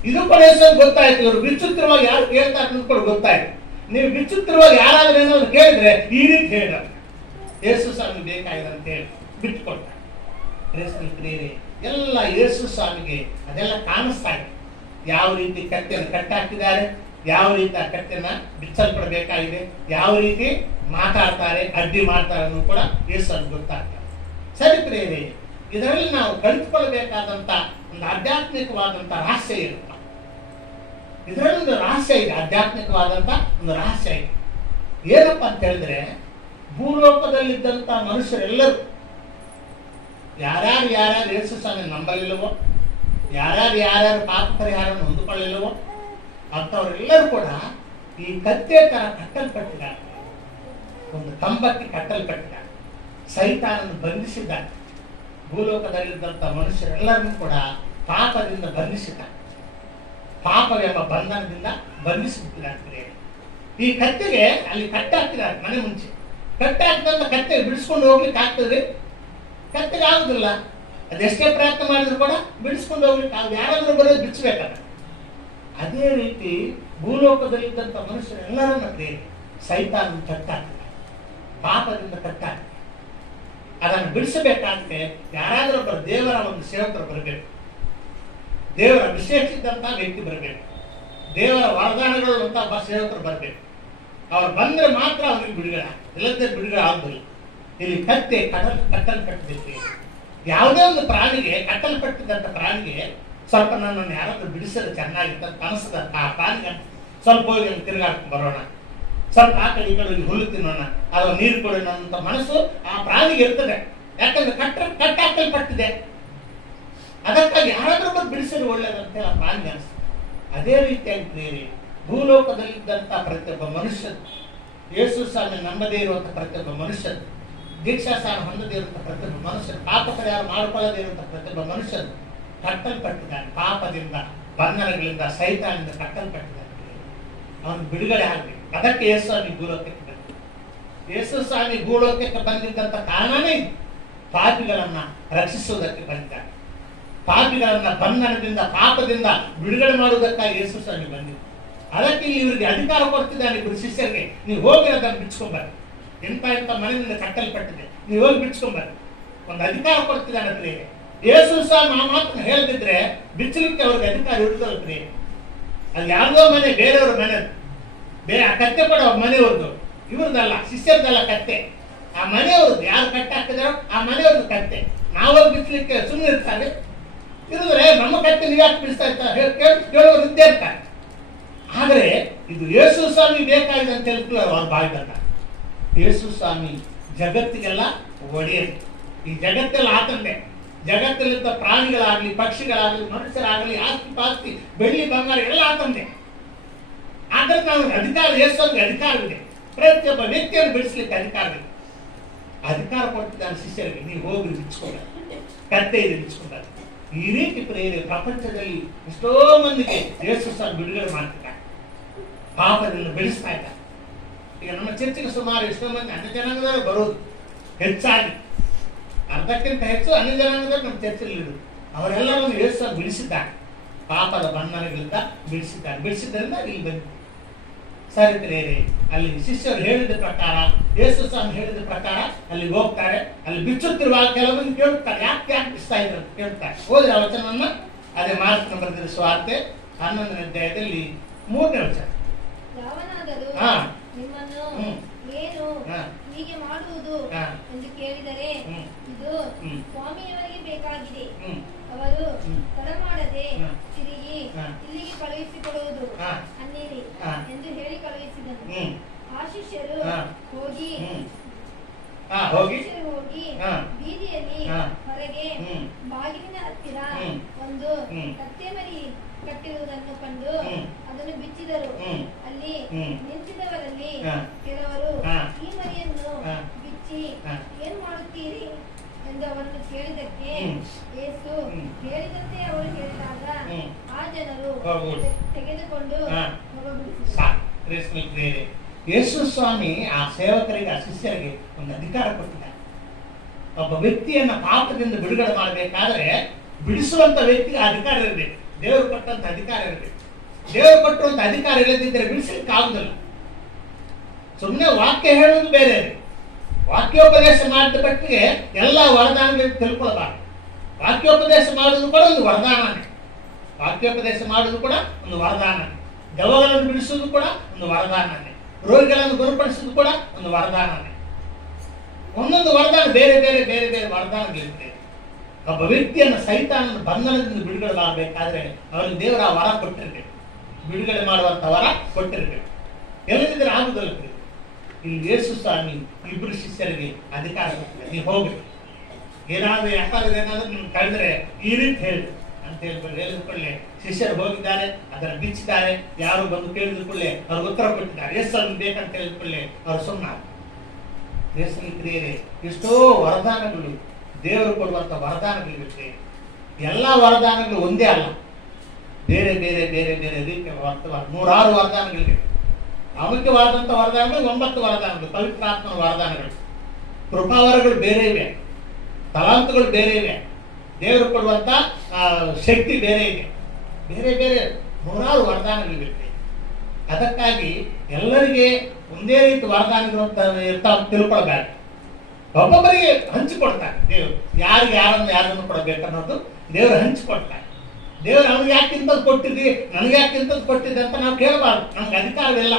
ಇದು ಕೂಡ ಯೇಸು ಗೊತ್ತಾಯ್ತು. ಇವರು ಬಿಚ್ಚುತ್ತಿರುವಾಗ ಯಾರು ಕೇಳ್ತಾರೆ ಅನ್ನೋದು ಕೂಡ ಗೊತ್ತಾಯ್ತು. ನೀವು ಬಿಚ್ಚುತ್ತಿರುವಾಗ ಯಾರಾದ್ರೂ ಏನಾದ್ರು ಕೇಳಿದ್ರೆ ಈ ರೀತಿ ಹೇಳಿದ್ರೆ ಯೇಸು ಸ್ವಾಮಿ ಬೇಕಾಗಿದೆ ಅಂತ ಹೇಳಿ ಬಿಟ್ಟುಕೊಡ್ತಾರೆ. ಕ್ರಿಯರೇ, ಎಲ್ಲ ಯೇಸು ಸ್ವಾಮಿಗೆ ಅದೆಲ್ಲ ಕಾಣಿಸ್ತಾ ಇದೆ. ಯಾವ ರೀತಿ ಕತ್ತೆಯನ್ನು ಕಟ್ಟಾಕ್ತಿದ್ದಾರೆ, ಯಾವ ರೀತಿ ಆ ಕತ್ತೆಯನ್ನ ಬಿಚ್ಚಲ್ಪಡಬೇಕಾಗಿದೆ, ಯಾವ ರೀತಿ ಮಾತಾಡ್ತಾರೆ, ಅಡ್ಡಿ ಮಾಡ್ತಾರೆ ಅನ್ನೋದು ಕೂಡ ಯೇಸು ಗೊತ್ತಾಗ್ತಾರೆ. ಸರಿ ಪ್ರಿಯರೇ, ಇದರಲ್ಲಿ ನಾವು ಕಲಿತುಕೊಳ್ಳಬೇಕಾದಂತ ಒಂದು ಆಧ್ಯಾತ್ಮಿಕವಾದಂತ ರಹಸ್ಯ ಇರುತ್ತೆ. ಇದರಲ್ಲಿ ಒಂದು ರಹಸ್ಯ ಇದೆ, ಆಧ್ಯಾತ್ಮಿಕವಾದಂತ ಒಂದು ರಹಸ್ಯ ಇದೆ. ಏನಪ್ಪಾ ಅಂತ ಹೇಳಿದ್ರೆ, ಭೂಲೋಕದಲ್ಲಿದ್ದಂತ ಮನುಷ್ಯರೆಲ್ಲರೂ ಯಾರ್ಯಾರು ಯೇಸು ಸ್ವಾಮಿ ನಂಬಲಿಲ್ಲವೋ, ಯಾರ್ಯಾರು ಪಾಪ ಪರಿಹಾರವನ್ನು ಹೊಂದಿಕೊಳ್ಳಿಲ್ಲವೋ ಅಂಥವರೆಲ್ಲರೂ ಕೂಡ ಈ ಕತ್ತೆ ತರ ಕಟ್ಟಲ್ಪಟ್ಟಿದ್ದಾರೆ. ಒಂದು ಕಂಬಕ್ಕೆ ಕಟ್ಟಲ್ಪಟ್ಟಿದ್ದಾರೆ. ಸೈತಾನನ್ನು ಬಂಧಿಸಿದ್ದಾರೆ. ಭೂಲೋಕದಲ್ಲಿದ್ದಂಥ ಮನುಷ್ಯರೆಲ್ಲರನ್ನೂ ಕೂಡ ಪಾಪದಿಂದ ಬಂಧಿಸಿದ್ದಾರೆ. ಪಾಪವೆಂಬ ಬಂಧನದಿಂದ ಬಂಧಿಸಿಬಿಟ್ಟಿದ್ದಾರೆ. ಈ ಕತ್ತೆಗೆ ಅಲ್ಲಿ ಕಟ್ಟಾಕ್ತಿದ್ದಾರೆ. ಮನೆ ಮುಂಚೆ ಕಟ್ಟಾಕ್ತಂತ ಕತ್ತೆ ಬಿಡಿಸ್ಕೊಂಡು ಹೋಗ್ಲಿಕ್ಕೆ ಆಗ್ತದೆ? ಕತ್ತೆಗೆ ಆಗುದಿಲ್ಲ. ಅದೆಷ್ಟೇ ಪ್ರಯತ್ನ ಮಾಡಿದ್ರು ಕೂಡ ಬಿಡಿಸ್ಕೊಂಡು ಹೋಗ್ಲಿಕ್ಕೆ ಆಗ ಯಾರಾದ್ರೂ ಬರೋದು ಬಿಡಿಸ್ಬೇಕಾಗ. ಅದೇ ರೀತಿ ಭೂಲೋಕದಲ್ಲಿದ್ದಂಥ ಮನುಷ್ಯರೆಲ್ಲರನ್ನ ಸೈತಾನ ಕಟ್ಟಾಕ್ತಿದ್ದಾರೆ, ಪಾಪದಿಂದ ಕಟ್ಟಾಕ್ತಿದ್ದಾರೆ. ಅದನ್ನು ಬಿಡಿಸಬೇಕಾದ್ರೆ ಯಾರಾದ್ರೂ ಒಬ್ಬರು ದೇವರ ಒಂದು ಸೇವಕರು ಬರಬೇಕು. ದೇವರ ಅಭಿಷೇಕಿಸಿದಂತ ವ್ಯಕ್ತಿ ಬರಬೇಕು. ದೇವರ ವರದಾನಗಳು ಅಂತ ಒಬ್ಬ ಸೇವಕರು ಬರಬೇಕು. ಅವ್ರು ಬಂದ್ರೆ ಮಾತ್ರ ಅವ್ರಿಗೆ ಬಿಡುಗಡೆ, ಇಲ್ಲದೆ ಬಿಡುಗಡೆ ಆಗುದಿಲ್ಲ. ಇಲ್ಲಿ ಕತ್ತೆ ಕಟ್ಟಲ್ಪಟ್ಟಿದೆ. ಯಾವುದೇ ಒಂದು ಪ್ರಾಣಿಗೆ, ಕಟ್ಟಲ್ಪಟ್ಟಿದ್ದಂತ ಪ್ರಾಣಿಗೆ ಸ್ವಲ್ಪ ನನ್ನನ್ನು ಯಾರಾದ್ರೂ ಬಿಡಿಸಿದ್ರೆ ಚೆನ್ನಾಗಿರ್ತದೆ ಅನಿಸ್ತದ. ಆ ಪ್ರಾಣಿಗೆ ಸ್ವಲ್ಪ ಹೋಗಿ ತಿರುಗಾಡ್ಕೊಂಡು ಬರೋಣ, ಸ್ವಲ್ಪ ಆ ಕಡೆ ಈ ಕಡೆ ಹುಲ್ಲು ತಿನ್ನೋಣ, ಅಥವಾ ನೀರು ಕೊಡೋಣ ಅಂತ ಮನಸ್ಸು ಆ ಪ್ರಾಣಿಗೆ ಇರ್ತದೆ. ಯಾಕಂದ್ರೆ ಕಟ್ಟಾಕಲ್ಪಟ್ಟಿದೆ. ಅದಕ್ಕಾಗಿ ಯಾರಾದ್ರೂ ಬಂದು ಬಿಡಿಸಲು ಒಳ್ಳೇದಂತ ಆ ಪ್ರಾಣಿಗೆ ಅನಿಸ್ತದೆ. ಅದೇ ರೀತಿಯಾಗಿ ಭೂಲೋಕದಲ್ಲಿದ್ದಂಥ ಪ್ರತಿಯೊಬ್ಬ ಮನುಷ್ಯರು, ಯೇಸು ಸ್ವಾಮಿ ನಂಬದೇ ಇರುವಂಥ ಪ್ರತಿಯೊಬ್ಬ ಮನುಷ್ಯರು, ದೀಕ್ಷಾಸ್ನಾನ ಹೊಂದದೇ ಇರುವಂಥ ಪ್ರತಿಯೊಬ್ಬ ಮನುಷ್ಯರು, ಪಾಪ ಪರಿಹಾರ ಮಾಡಿಕೊಳ್ಳದೇ ಇರುವಂಥ ಪ್ರತಿಯೊಬ್ಬ ಮನುಷ್ಯರು ಕಟ್ಟಲ್ಪಟ್ಟಿದ್ದಾನೆ. ಪಾಪದಿಂದ, ಬಂಧನಗಳಿಂದ, ಸೈತಾನದಿಂದ ಕಟ್ಟಲ್ಪಟ್ಟಿದ್ದಾನೆ. ಅವನು ಬಿಡುಗಡೆ ಆಗಬೇಕು. ಅದಕ್ಕೆ ಯೇಸು ಸ್ವಾಮಿ ಭೂಲೋಕಕ್ಕೆ ಬಂದ. ಯೇಸು ಸ್ವಾಮಿ ಭೂಲೋಕಕ್ಕೆ ಬಂದಿದ್ದಂಥ ಕಾರಣನೇ ಇದು. ಪಾಪಿಗಳನ್ನ ರಕ್ಷಿಸುವುದಕ್ಕೆ ಬಂದಿದ್ದಾನೆ. ಪಾಪಿಗಳನ್ನ ಬಂಧನದಿಂದ, ಪಾಪದಿಂದ ಬಿಡುಗಡೆ ಮಾಡುವುದಕ್ಕಾಗಿ ಯೇಸು ಸ್ವಾಮಿ ಬಂದಿದ್ದ. ಅದಕ್ಕೆ ಇವರಿಗೆ ಅಧಿಕಾರ ಕೊಡ್ತಿದ್ದಾನೆ. ಇಬ್ಬರು ಶಿಷ್ಯರಿಗೆ, ನೀವು ಹೋಗಿ ಅದನ್ನು ಬಿಚ್ಕೊಂಡ್ಬರ್ರಿ. ಇಂಥ ಮನೆಯಿಂದ ಕಟ್ಟಲ್ಪಟ್ಟಿದೆ, ನೀವು ಹೋಗಿ ಬಿಚ್ಕೊಂಡ್ಬರ್ರಿ. ಒಂದು ಅಧಿಕಾರ ಕೊಡ್ತಿದ್ದಾನೆ ಪ್ರಿಯರೇ. ಯೇಸು ಸ್ವಾಮಿ ಆ ಮಾತನ್ನು ಹೇಳದಿದ್ರೆ ಬಿಚ್ಚಲಿಕ್ಕೆ ಅವ್ರಿಗೆ ಅಧಿಕಾರ ಇರುತ್ತಲ್ಲ ಪ್ರಿಯರೇ. ಅದು ಯಾರ್ದೋ ಮನೆ, ಬೇರೆಯವ್ರ ಮನೆ, ಬೇರೆ ಆ ಕತ್ತೆ ಕೂಡ ಅವ್ರ ಮನೆಯವ್ರದ್ದು, ಇವ್ರದ್ದಲ್ಲ, ಶಿಷ್ಯರದಲ್ಲ ಕತ್ತೆ. ಆ ಮನೆಯವ್ರದ್ದು ಯಾರು ಕಟ್ಟೆ ಹಾಕಿದಾರೋ ಆ ಮನೆಯವ್ರದ್ದು ಕತ್ತೆ. ನಾವಾಗಿ ಬಿಚ್ಚಲಿಕ್ಕೆ ಸುಮ್ಮನೆ ಇರ್ತಾರೆ. ಇರಿದ್ರೆ ನಮ್ಮ ಕತ್ತೆ ನೀವ್ಯಾಕೆ ಬಿಡಿಸ್ತಾ ಇರ್ತಾರೆ ಕೇಳೋರು ಇದ್ದೇ ಇರ್ತಾರೆ. ಆದರೆ ಇದು ಯೇಸು ಸ್ವಾಮಿ ಬೇಕಾಗಿದೆ ಅಂತ ಹೇಳ್ತೀವಿ ಅವ್ರ ಬಾಯಿದಾಗ. ಯೇಸು ಸ್ವಾಮಿ ಜಗತ್ತಿಗೆಲ್ಲ ಒಡೆಯರು. ಈ ಜಗತ್ತೆಲ್ಲ ಆತಂದೆ. ಜಗತ್ತಲ್ಲಿದ್ದ ಪ್ರಾಣಿಗಳಾಗ್ಲಿ, ಪಕ್ಷಿಗಳಾಗ್ಲಿ, ಮನುಷ್ಯರಾಗಲಿ, ಆಸ್ತಿ ಪಾಸ್ತಿ, ಬೆಳ್ಳಿ ಬಂಗಾರ ಎಲ್ಲ ಆತಂದೆ. ಆದ್ರೆ ನಾವು ಅಧಿಕಾರ, ಯೇಸುವಿಗೆ ಅಧಿಕಾರವಿದೆ. ಪ್ರತಿಯೊಬ್ಬ ವ್ಯಕ್ತಿಯನ್ನು ಬಿಡಿಸ್ಲಿಕ್ಕೆ ಅಧಿಕಾರವಿದೆ. ಅಧಿಕಾರ ಕೊಟ್ಟಿದ್ದಾನೆ ಶಿಷ್ಯರಿಗೆ, ನೀವು ಹೋಗಿ ಬಿಚ್ಕೊಂಡ ಕತ್ತೆ ಇದೆ ಬಿಚ್ಕೊಂಡ. ಈ ರೀತಿ ಪ್ರೇರೆ ಪ್ರಪಂಚದಲ್ಲಿ ಎಷ್ಟೋ ಮಂದಿಗೆ ಯೇಸು ಸ್ವಾಮಿ ಬಿಡುಗಡೆ ಮಾಡ್ತಿದ್ದಾರೆ, ಪಾಪದಿಂದ ಬೆಳೆಸ್ತಾ ಇದ್ದಾರೆ. ಈಗ ನಮ್ಮ ಚರ್ಚಿಗೆ ಸುಮಾರು ಎಷ್ಟೋ ಮಂದಿ ಅನ್ಯ ಜನಾಂಗದವರು ಬರೋದು ಹೆಚ್ಚಾಗಿ, ಅರ್ಧಕ್ಕಿಂತ ಹೆಚ್ಚು ಅನ್ಯ ಜನಾಂಗದವರು ನಮ್ಮ ಚರ್ಚೆಯಲ್ಲಿ ಇರುವುದು. ಅವರೆಲ್ಲರನ್ನು ಯೇಸು ಬಿಡಿಸಿದ್ದಾರೆ, ಪಾಪದ ಬಂಧನಗಳಿಂದ ಬಿಡಿಸಿದ್ದರಿಂದ ಇಲ್ಲಿ ಬಂದು ಸರಿ ಪ್ರೇರೆ ಅಲ್ಲಿ ಶಿಷ್ಯರು ಹೇಳಿದ ಪ್ರಕಾರ, ಯೇಸು ಸ್ವಾಮಿ ಹೇಳಿದ ಪ್ರಕಾರ ಅಲ್ಲಿಗೆ ಹೋಗ್ತಾರೆ. ಅಲ್ಲಿ ಬಿಚ್ಚುತ್ತಿರುವಾಗ ಕೆಲವೊಂದು ಕೇಳ್ತಾರೆ, ಯಾಕೆ ಬಿಡಿಸ್ತಾ ಇದ್ರು ಅಂತ ಕೇಳ್ತಾರೆ. ಹೋದ್ರೆ ಆ ವಚನವನ್ನ ಅದೇ ಮಾರ್ಕ್ ಬರೆದಿರುವ ಸುವಾರ್ತೆ 11ನೇ ಅಧ್ಯಾಯದಲ್ಲಿ 3ನೇ ವಚನ. ಯಾವನಾದರೂ ನಿಮ್ಮನ್ನು ಏನು ಹೀಗೆ ಮಾಡುವುದು ಎಂದು ಕೇಳಿದರೆ ಇದು ಸ್ವಾಮಿಯವರಿಗೆ ಬೇಕಾಗಿದೆ, ಅವರು ತಡ ಮಾಡದೆ ತಿರುಗಿ ಇಲ್ಲಿಗೆ ಕಳುಹಿಸಿಕೊಡುವುದು ಅನ್ನಿರಿ ಎಂದು ಹೇಳಿ ಕಳುಹಿಸಿದನು. ಆ ಶಿಷ್ಯರು ಹೋಗಿ ಬೀದಿಯಲ್ಲಿ ಹೊರಗೆ ಬಾಗಿಲಿನ ಹತ್ತಿರ ಒಂದು ಕತ್ತೆ ಮರಿ ಕಟ್ಟಿರುವುದನ್ನು ಕಂಡು ಅದನ್ನು ಬಿಚ್ಚಿದರು. ಅಲ್ಲಿ ನಿಂತಿದ್ದವರಲ್ಲಿ ಕೆಲವರು ಈ ಮರಿಯನ್ನು ಬಿಚ್ಚಿ ಏನ್ ಮಾಡುತ್ತೀರಿ ಎಂದು ಅವರನ್ನು ಕೇಳಿದಕ್ಕೆ ಯೇಸು ಹೇಳಿದಂತೆ ಅವರು ಹೇಳಿದಾಗ ಆ ಜನರು ತೆಗೆದುಕೊಂಡು ಹೋಗಬಿಡಿಸಿದರು. ಯೇಸು ಸ್ವಾಮಿ ಆ ಸೇವಕರಿಗೆ, ಆ ಶಿಷ್ಯರಿಗೆ ಒಂದು ಅಧಿಕಾರ ಕೊಟ್ಟಿದ್ದಾರೆ. ಒಬ್ಬ ವ್ಯಕ್ತಿಯನ್ನ ಪಾಪದಿಂದ ಬಿಡುಗಡೆ ಮಾಡಬೇಕಾದ್ರೆ ಬಿಡಿಸುವಂತ ವ್ಯಕ್ತಿಗೆ ಅಧಿಕಾರ ಇರಬೇಕು, ದೇವರು ಕೊಟ್ಟಂತ ಅಧಿಕಾರ ಇರಬೇಕು. ದೇವರು ಕೊಟ್ಟಂತ ಅಧಿಕಾರ ಇಲ್ಲದಿದ್ದರೆ ಬಿಡಿಸಲಿಕ್ಕೆ ಆಗುದಿಲ್ಲ. ಸುಮ್ಮನೆ ವಾಕ್ಯ ಹೇಳುವುದು ಬೇರೆ, ವಾಕ್ಯೋಪದೇಶ ಮಾಡಿದ ಪಟ್ಟಿಗೆ ಎಲ್ಲ ವರದಾನಗಳಿಗೆ ತಿಳ್ಕೊಳ್ಬಾರ್ದು. ವಾಕ್ಯೋಪದೇಶ ಮಾಡುವುದು ಕೂಡ ಒಂದು ವರದಾನನೇ, ವಾಕ್ಯೋಪದೇಶ ಮಾಡುವುದು ಕೂಡ ಒಂದು ವರದಾನನೇ, ದೆವ್ವಗಳನ್ನು ಬಿಡಿಸುವುದು ಕೂಡ ಒಂದು ವರದಾನನೇ, ರೋಗಿಗಳನ್ನು ಗುಣಪಡಿಸುವುದು ಕೂಡ ಒಂದು ವರದಾನನೇ. ಒಂದೊಂದು ವರದಾನ ಬೇರೆ ಬೇರೆ ಬೇರೆ ಬೇರೆ ವರದಾನಗಳಿರ್ತದೆ. ಒಬ್ಬ ವ್ಯಕ್ತಿಯನ್ನು ಸೈತಾನನ ಬಂಧನದಿಂದ ಬಿಡುಗಡೆ ಮಾಡಬೇಕಾದ್ರೆ ಅವರಿಗೆ ದೇವರ ವರ ಕೊಟ್ಟಿರ್ಬೇಕು, ಬಿಡುಗಡೆ ಮಾಡುವಂತ ವರ ಕೊಟ್ಟಿರ್ಬೇಕು. ಎಲ್ಲದಿದ್ರೆ ಆಗುದಲ್ಲ. ಇಲ್ಲಿ ಯೇಸು ಸ್ವಾಮಿ ಇಬ್ಬರು ಶಿಷ್ಯರಿಗೆ ಅಧಿಕಾರ ಕೊಟ್ಟಿದೆ, ನೀವು ಹೋಗ್ಬೇಕು, ಏನಾದ್ರು ಯಾಕಾದ್ರೆ ಏನಾದ್ರು ನಿಮ್ಗೆ ಕಳೆದ್ರೆ ಈ ರೀತಿ ಹೇಳಿ ಅಂತ ಹೇಳಿಕೊಳ್ಳೆ. ಶಿಷ್ಯರು ಹೋಗಿದ್ದಾರೆ, ಅದನ್ನು ಬಿಚ್ಚಿದ್ದಾರೆ. ಯಾರು ಬಂದು ಕೇಳಿದ ಕೂಡಲೇ ಅವ್ರಿಗೆ ಉತ್ತರ ಕೊಟ್ಟಿದ್ದಾರೆ. ಯೇಸು ಬೇಕಂತ ಹೇಳಿಕೊಳ್ಳೆ ಅವ್ರು ಸುಮ್ಮನೆ. ಯೇಸು ಕ್ರಿಯರೇ ಎಷ್ಟೋ ವರದಾನಗಳು, ದೇವರು ಕೊಡುವಂತ ವರದಾನಗಳಿರುತ್ತೆ. ಎಲ್ಲಾ ವರದಾನಗಳು ಒಂದೇ ಅಲ್ಲ, ಬೇರೆ ಬೇರೆ ಬೇರೆ ಬೇರೆ ರೀತಿಯ 106 ವರದಾನಗಳಿವೆ. ಪ್ರಾಮುಖ್ಯವಾದಂತಹ ವರದಾನಗಳು 9 ವರದಾನಗಳು, ಪವಿತ್ರಾತ್ಮನ ವರದಾನಗಳು. ಕೃಪಾವರಗಳು ಬೇರೆ ಇವೆ, ತಲಾಂತಗಳು ಬೇರೆ ಇವೆ, ದೇವರು ಕೊಡುವಂತ ಶಕ್ತಿ ಬೇರೆ ಇದೆ. ಬೇರೆ ಬೇರೆ 106 ವರದಾನಗಳಿರುತ್ತೆ. ಅದಕ್ಕಾಗಿ ಎಲ್ಲರಿಗೆ ಒಂದೇ ರೀತಿ ವರದಾನಗಳು ಅಂತ ಇರ್ತಾವ ತಿಳ್ಕೊಳ್ಬೇಡ. ಒಬ್ಬೊಬ್ಬರಿಗೆ ಹಂಚಿಕೊಡ್ತಾರೆ ದೇವರು, ಯಾರನ್ನು ಕೊಡಬೇಕನ್ನೋದು ದೇವರು ಹಂಚಿಕೊಡ್ತಾರೆ. ದೇವರು ಅವ್ನಿಗೆ ಯಾಕಿಂತದ್ದು ಕೊಟ್ಟಿದ್ದಿ, ನನಗೆ ಯಾಕಿಂತದ್ದು ಕೊಟ್ಟಿದ್ದೆ ಅಂತ ನಾವು ಕೇಳಬಾರ್ದು. ನಮ್ಗೆ ಅಧಿಕಾರವಿಲ್ಲ.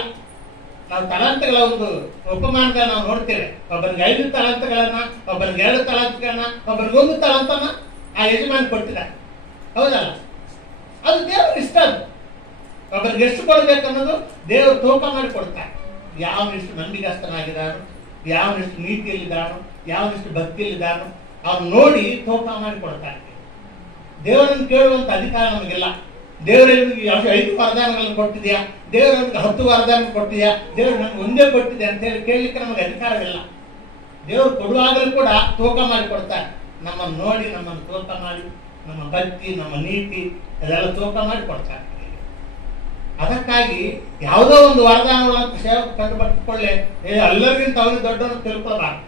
ನಾವು ತಲಾಂತಗಳ ಒಂದು ಉಪಮಾನಗಳ ನಾವು ನೋಡ್ತೇವೆ. ಒಬ್ಬರಿಗೆ 5 ತಲಾಂತಗಳನ್ನ, ಒಬ್ಬರಿಗೆ 2 ತಲಾಂತಗಳನ್ನ, ಒಬ್ಬರಿಗೆ 1 ತಲಾಂತನ ಆ ಯಜಮಾನ ಕೊಟ್ಟಿದ್ದಾರೆ. ಹೌದಲ್ಲ? ಅದು ದೇವರು ಇಷ್ಟ. ಅದು ಒಬ್ಬರಿಗೆ ಎಷ್ಟು ಕೊಡಬೇಕನ್ನೋದು ದೇವರು ತೂಕ ಮಾಡಿ ಕೊಡ್ತಾರೆ. ಯಾವನಿಷ್ಟು ನಂಬಿಗಸ್ತನಾಗಿದ್ದಾನು, ಯಾವನಿಷ್ಟು ನೀತಿಯಲ್ಲಿದ್ದಾನು, ಯಾವನಿಷ್ಟು ಭಕ್ತಿಯಲ್ಲಿದ್ದಾನು ಅವ್ನು ನೋಡಿ ತೂಕ ಮಾಡಿ ಕೊಡ್ತಾರೆ. ದೇವರನ್ನು ಕೇಳುವಂತ ಅಧಿಕಾರ ನಮಗಿಲ್ಲ. ದೇವರಿಗೆ 5 ವರದಾನಗಳನ್ನು ಕೊಟ್ಟಿದ್ಯಾ, ದೇವರು ನಮಗೆ 10 ವರದಾನ ಕೊಟ್ಟಿದ್ಯಾ, ದೇವರು ನಮ್ಗೆ ಒಂದೇ ಕೊಟ್ಟಿದೆ ಅಂತ ಹೇಳಿ ಕೇಳಲಿಕ್ಕೆ ನಮಗೆ ಅಧಿಕಾರವಿಲ್ಲ. ದೇವರು ಕೊಡುವಾಗಲೂ ಕೂಡ ತೂಕ ಮಾಡಿ ಕೊಡ್ತಾರೆ. ನಮ್ಮನ್ನು ನೋಡಿ, ನಮ್ಮನ್ನು ತೂಕ ಮಾಡಿ, ನಮ್ಮ ಭಕ್ತಿ, ನಮ್ಮ ನೀತಿ ಅದೆಲ್ಲ ತೂಕ ಮಾಡಿ ಕೊಡ್ತಾರೆ. ಅದಕ್ಕಾಗಿ ಯಾವುದೋ ಒಂದು ವರದಾನಗಳನ್ನು ಸೇವಕ ಕಂಡುಪಟ್ಟುಕೊಳ್ಳೆ ಎಲ್ಲರಿಗಿಂತ ಅವರಿಗೆ ದೊಡ್ಡವನ್ನು ತಿಳ್ಕೊಳ್ಬಾರ್ದು.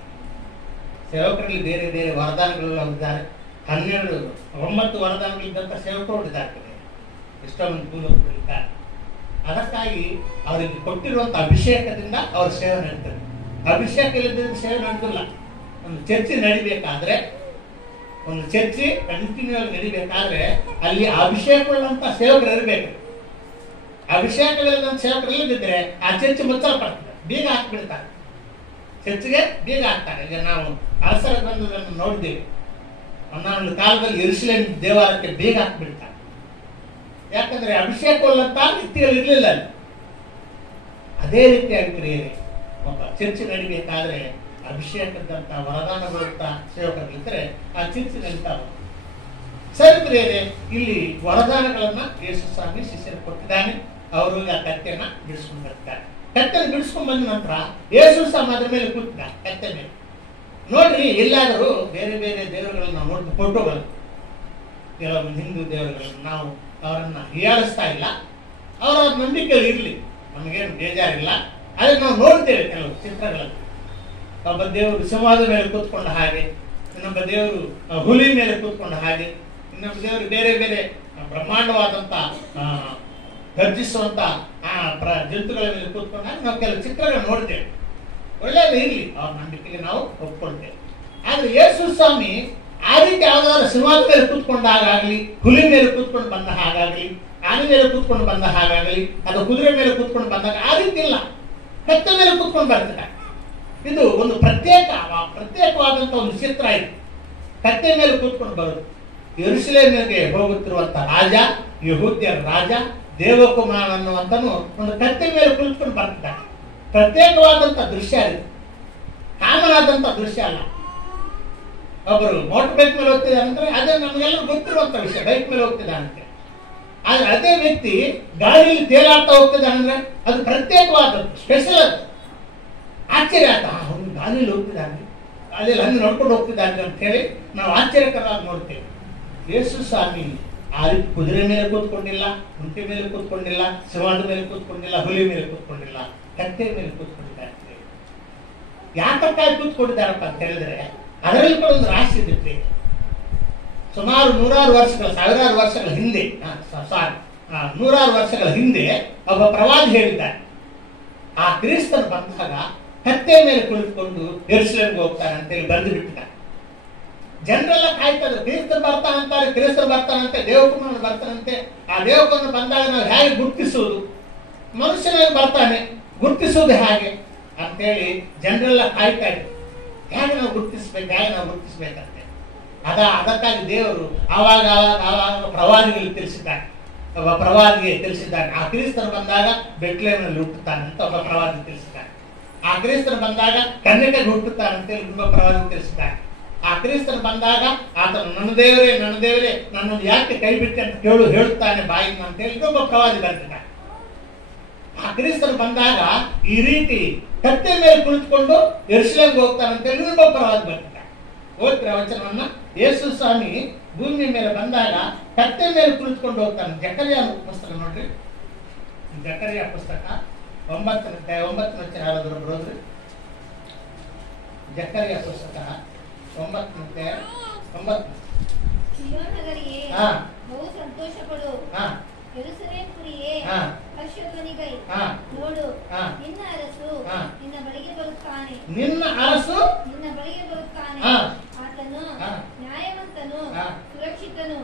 ಸೇವಕರಲ್ಲಿ ಬೇರೆ ಬೇರೆ ವರದಾನಗಳಿದ್ದಾರೆ. 9 ವರದಾನಗಳಿದ್ದಂತ ಸೇವಕರು ಹೊಡಿದ್ದಾರೆ, ಎಷ್ಟೋ ಮಂದಿ ಪೂರ್ವಕರಿದ್ದಾರೆ. ಅದಕ್ಕಾಗಿ ಅವರಿಗೆ ಕೊಟ್ಟಿರುವಂತ ಅಭಿಷೇಕದಿಂದ ಅವ್ರ ಸೇವೆ ನಡೀತದೆ. ಅಭಿಷೇಕ ಇಲ್ಲದ ಸೇವೆ ನಡೆದಿಲ್ಲ. ಒಂದು ಚರ್ಚೆ ನಡಿಬೇಕಾದ್ರೆ, ಒಂದು ಚರ್ಚೆ ಕಂಟಿನ್ಯೂ ಆಗಿ ನಡಿಬೇಕಾದ್ರೆ ಅಲ್ಲಿ ಅಭಿಷೇಕಗಳಂತ ಸೇವಕರು ಇರಬೇಕು. ಅಭಿಷೇಕವಿಲ್ಲದಂತ ಸೇವಕರು ಇಲ್ಲದಿದ್ರೆ ಆ ಚರ್ಚೆ ಮುಚ್ಚಲ್ಪಡ್ತದೆ, ಬೀಗ ಹಾಕ್ಬಿಡ್ತಾರೆ. ಚರ್ಚೆಗೆ ಬೀಗ ಹಾಕ್ತಾರೆ. ಈಗ ನಾವು ಅರಸರ ಬಂದದನ್ನು ನೋಡಿದ್ದೇವೆ. ಒಂದೊಂದು ಕಾಲದಲ್ಲಿ ಯೆರೂಸಲೇಮ್ ದೇವಾಲಯಕ್ಕೆ ಬೀಗ ಹಾಕ್ಬಿಡ್ತಾರೆ. ಯಾಕಂದ್ರೆ ಅಭಿಷೇಕವಲ್ಲಂತ ವ್ಯಕ್ತಿಗಳು ಇರಲಿಲ್ಲ ಅಲ್ಲಿ. ಅದೇ ರೀತಿಯಾಗಿ ಕ್ರಿಯೆ ಒಬ್ಬ ಚರ್ಚೆ ನಡಿಬೇಕಾದ್ರೆ ಅಭಿಷೇಕದಂತ ವರದಾನಗಳಂತ ಸೇವಕರಿದ್ರೆ ಆ ಚರ್ಚೆ ನಡೀತಾ ಸರಿ ಪ್ರಿಯರೇ. ಇಲ್ಲಿ ವರದಾನಗಳನ್ನ ಯೇಸು ಸ್ವಾಮಿ ಶಿಷ್ಯರು ಕೊಟ್ಟಿದ್ದಾನೆ. ಅವರು ಆ ಕತ್ತೆಯನ್ನ ಬಿಡಿಸ್ಕೊಂಡು ಬರ್ತಾರೆ. ಕತ್ತೆಯನ್ನು ಬಿಡಿಸ್ಕೊಂಡ್ ಬಂದ ನಂತರ ಯೇಸು ಸ್ವಾಮಿ ಅದ್ರ ಮೇಲೆ ಕೂತಿದ್ದ, ಕತ್ತೆ ಮೇಲೆ. ನೋಡ್ರಿ, ಎಲ್ಲಾದರೂ ಬೇರೆ ಬೇರೆ ದೇವರುಗಳನ್ನ ನಾವು ನೋಡ್ತೀವಿ, ಫೋಟೋಗಳು, ಕೆಲವೊಂದು ಹಿಂದೂ ದೇವರುಗಳನ್ನ ನಾವು ಅವರನ್ನ ಹೀಯಾಳಿಸ್ತಾ ಇಲ್ಲ, ಅವರ ನಂಬಿಕೆಗಳು ಇರಲಿ, ನಮಗೇನು ಬೇಜಾರಿಲ್ಲ. ಆದರೆ ನಾವು ನೋಡ್ತೇವೆ ಕೆಲವು ಚಿತ್ರಗಳಲ್ಲಿ, ಒಬ್ಬ ದೇವರು ಸಿಂಹದ ಮೇಲೆ ಕೂತ್ಕೊಂಡ ಹಾಗೆ, ಇನ್ನೊಬ್ಬ ದೇವರು ಹುಲಿ ಮೇಲೆ ಕೂತ್ಕೊಂಡ ಹಾಗೆ, ಇನ್ನೊಬ್ಬ ದೇವರು ಬೇರೆ ಬೇರೆ ಬ್ರಹ್ಮಾಂಡವಾದಂಥ ಗರ್ಜಿಸುವಂಥ ಜಂತುಗಳ ಮೇಲೆ ಕೂತ್ಕೊಂಡ ಹಾಗೆ ನಾವು ಕೆಲವು ಚಿತ್ರಗಳು ನೋಡ್ತೇವೆ. ಒಳ್ಳೆಯದು ಇರಲಿ, ಅವ್ರ ನಂಬಿಕೆಗೆ ನಾವು ಒಪ್ಕೊಳ್ತೇವೆ. ಆದರೆ ಯೇಸು ಸ್ವಾಮಿ ಆ ರೀತಿ ಯಾವುದಾದ್ರು ಸಿಂಹದ ಮೇಲೆ ಕೂತ್ಕೊಂಡಾಗಲಿ, ಹುಲಿ ಮೇಲೆ ಕೂತ್ಕೊಂಡು ಬಂದ ಹಾಗಾಗಲಿ, ಆನೆ ಮೇಲೆ ಕೂತ್ಕೊಂಡು ಬಂದ ಹಾಗಾಗಲಿ, ಅಥವಾ ಕುದುರೆ ಮೇಲೆ ಕೂತ್ಕೊಂಡು ಬಂದಾಗ ಆ ರೀತಿ ಇಲ್ಲ, ಕತ್ತೆ ಮೇಲೆ ಕೂತ್ಕೊಂಡು ಬರ್ತಾರೆ. ಇದು ಒಂದು ಪ್ರತ್ಯೇಕವಾದಂಥ ಒಂದು ಚಿತ್ರ ಇದು. ಕತ್ತೆ ಮೇಲೆ ಕೂತ್ಕೊಂಡು ಬರೋದು. ಯೆರೂಸಲೇಮಿಗೆ ಹೋಗುತ್ತಿರುವಂತ ರಾಜ, ಯೆಹೂದ್ಯರ ರಾಜ, ದೇವಕುಮಾರ ಅನ್ನುವಂತನು ಒಂದು ಕತ್ತೆ ಮೇಲೆ ಕುಳಿತುಕೊಂಡು ಬರ್ತಿದ್ದಾನೆ. ಪ್ರತ್ಯೇಕವಾದಂಥ ದೃಶ್ಯ ಇದು, ಕಾಮನ್ ಆದಂಥ ದೃಶ್ಯ ಅಲ್ಲ. ಒಬ್ಬರು ಮೋಟರ್ ಬೈಕ್ ಮೇಲೆ ಹೋಗ್ತಿದ್ದಾರೆ ಅಂದ್ರೆ ಅದೇ ನಮಗೆಲ್ಲರೂ ಗೊತ್ತಿರುವಂತ ವಿಷಯ, ಬೈಕ್ ಮೇಲೆ ಹೋಗ್ತಿದ್ದಾನಂತೆ. ಆದ್ರೆ ಅದೇ ವ್ಯಕ್ತಿ ಗಾಳಿಯಲ್ಲಿ ತೇಲಾಡ್ತಾ ಹೋಗ್ತಿದ್ದಾನೆ ಅಂದ್ರೆ ಅದು ಪ್ರತ್ಯೇಕವಾದದ್ದು, ಸ್ಪೆಷಲ್ ಅದು. ಆಶ್ಚರ್ಯ ಆಯ್ತು, ಅವನು ಗಾಳಿಯಲ್ಲಿ ಹೋಗ್ತಿದ್ದಾನೆ, ಗಾಳಿಯಲ್ಲಿ ಹಂಗೆ ನೋಡ್ಕೊಂಡು ಹೋಗ್ತಿದ್ದಾನೆ ಅಂತ ಹೇಳಿ ನಾವು ಆಶ್ಚರ್ಯಕರವಾಗಿ ನೋಡ್ತೇವೆ. ಯೇಸು ಸ್ವಾಮಿ ಆ ರೀತಿ ಕುದುರೆ ಮೇಲೆ ಕೂತ್ಕೊಂಡಿಲ್ಲ, ಒಂಟೆ ಮೇಲೆ ಕೂತ್ಕೊಂಡಿಲ್ಲ, ಸಿಂಹದ ಮೇಲೆ ಕೂತ್ಕೊಂಡಿಲ್ಲ, ಹುಲಿ ಮೇಲೆ ಕೂತ್ಕೊಂಡಿಲ್ಲ, ಕತ್ತೆ ಮೇಲೆ ಕೂತ್ಕೊಂಡಿದ್ದಾರೆ. ಯಾಕಕ್ಕಾಗಿ ಕೂತ್ಕೊಂಡಿದ್ದಾರಪ್ಪ ಅಂತ ಹೇಳಿದ್ರೆ ಅದರಲ್ಲಿ ಕೂಡ ಒಂದು ರಹಸ್ಯ ಇರುತ್ತೆ. ಸುಮಾರು ನೂರಾರು ವರ್ಷಗಳ ಹಿಂದೆ ಒಬ್ಬ ಪ್ರವಾದಿ ಹೇಳಿದ್ದಾನೆ, ಆ ಕ್ರಿಸ್ತನು ಬಂದಾಗ ಕತ್ತೆ ಮೇಲೆ ಕುಳಿತುಕೊಂಡು ಯೆರೂಸಲೇಮಿಗೆ ಹೋಗ್ತಾನೆ ಅಂತೇಳಿ ಬರೆದು ಬಿಟ್ಟಿದ್ದಾನೆ. ಜನರೆಲ್ಲ ಕಾಯ್ತಾ ಇದ್ರು, ಕ್ರಿಸ್ತರು ಬರ್ತಾನಂತೆ, ದೇವಕುಮಾರನು ಬರ್ತಾನಂತೆ. ಆ ದೇವಕುಮಾರನು ಬಂದಾಗ ನಾವು ಹೇಗೆ ಗುರುತಿಸುವುದು, ಮನುಷ್ಯನಾಗಿ ಬರ್ತಾನೆ, ಗುರುತಿಸುವುದು ಹೇಗೆ ಅಂತೇಳಿ ಜನರೆಲ್ಲ ಕಾಯ್ತಾ ಇದ್ರು. ಹೇಗೆ ನಾವು ಗುರುತಿಸ್ಬೇಕಂತೆ. ಅದಕ್ಕಾಗಿ ದೇವರು ಆವಾಗ ಪ್ರವಾದಿಗಳಿಗೆ ತಿಳಿಸಿದ್ದಾನೆ. ಒಬ್ಬ ಪ್ರವಾದಿಗೆ ತಿಳಿಸಿದ್ದಾನೆ, ಆ ಕ್ರಿಸ್ತನು ಬಂದಾಗ ಬೆಟ್ಲೇನಲ್ಲಿ ಹುಟ್ಟುತ್ತಾನೆ ಅಂತ ಒಬ್ಬ ಪ್ರವಾದಿ ತಿಳಿಸಿದ್ದಾನೆ. ಆ ಕ್ರಿಸ್ತನು ಬಂದಾಗ ಕನ್ಯಕೆಗೆ ಹುಟ್ಟುತ್ತಾನೆ ಅಂತೇಳಿ ಇನ್ನೊಬ್ಬ ಪ್ರವಾದಿ ತಿಳಿಸಿದ್ದಾನೆ. ಆ ಕ್ರಿಸ್ತನು ಬಂದಾಗ ಆತನು ನನ್ನ ದೇವರೇ ನನ್ನನ್ನು ಯಾಕೆ ಕೈ ಬಿಟ್ಟೆ ಅಂತ ಹೇಳುತ್ತಾನೆ ಬಾಯಿಂದ ಅಂತೇಳಿ ಇನ್ನೊಬ್ಬ ಪ್ರವಾದಿ ಬರ್ತಿದ್ದಾನೆ. ಆ ಕ್ರಿಸ್ತನು ಬಂದಾಗ ಈ ರೀತಿ ಕತ್ತೆ ಮೇಲೆ ಕುಳಿತುಕೊಂಡು ಯೆರೂಸಲೇಮಿಗೆ ಹೋಗ್ತಾನೆ ಅಂತೇಳಿ ಇನ್ನೊಬ್ಬ ಪ್ರವಾದಿ ಬರ್ತಿದ್ದಾನೆ. ಓದ್ತಿರ ವಚನವನ್ನ, ಯೇಸು ಸ್ವಾಮಿ ಭೂಮಿ ಮೇಲೆ ಬಂದಾಗ ಕತ್ತೆ ಮೇಲೆ ಕುಳಿತುಕೊಂಡು ಹೋಗ್ತಾನೆ. ಜಕರ್ಯ ಪುಸ್ತಕ ನೋಡ್ರಿ, ಜಕರ್ಯ ಪುಸ್ತಕ 9ನೇ ವಚನ ಯಾರಾದರೂ ಬರೋದ್ರಿ? ಜಕರ್ಯ ಪುಸ್ತಕ 9. ಸಿಯೋನಗರಿಯೇ ಬಹು ಸಂತೋಷಪಡು, ಯೆರೂಸಲೇಮ್ ಪುರಿಯೇ ಹರ್ಷಧ್ವನಿಗೈ, ನೋಡು ನಿನ್ನ ಅರಸು ನಿನ್ನ ಬಳಿಗೆ ಬರುತ್ತಾನೆ, ಆತನು ನ್ಯಾಯವಂತನು, ಸುರಕ್ಷಿತನು,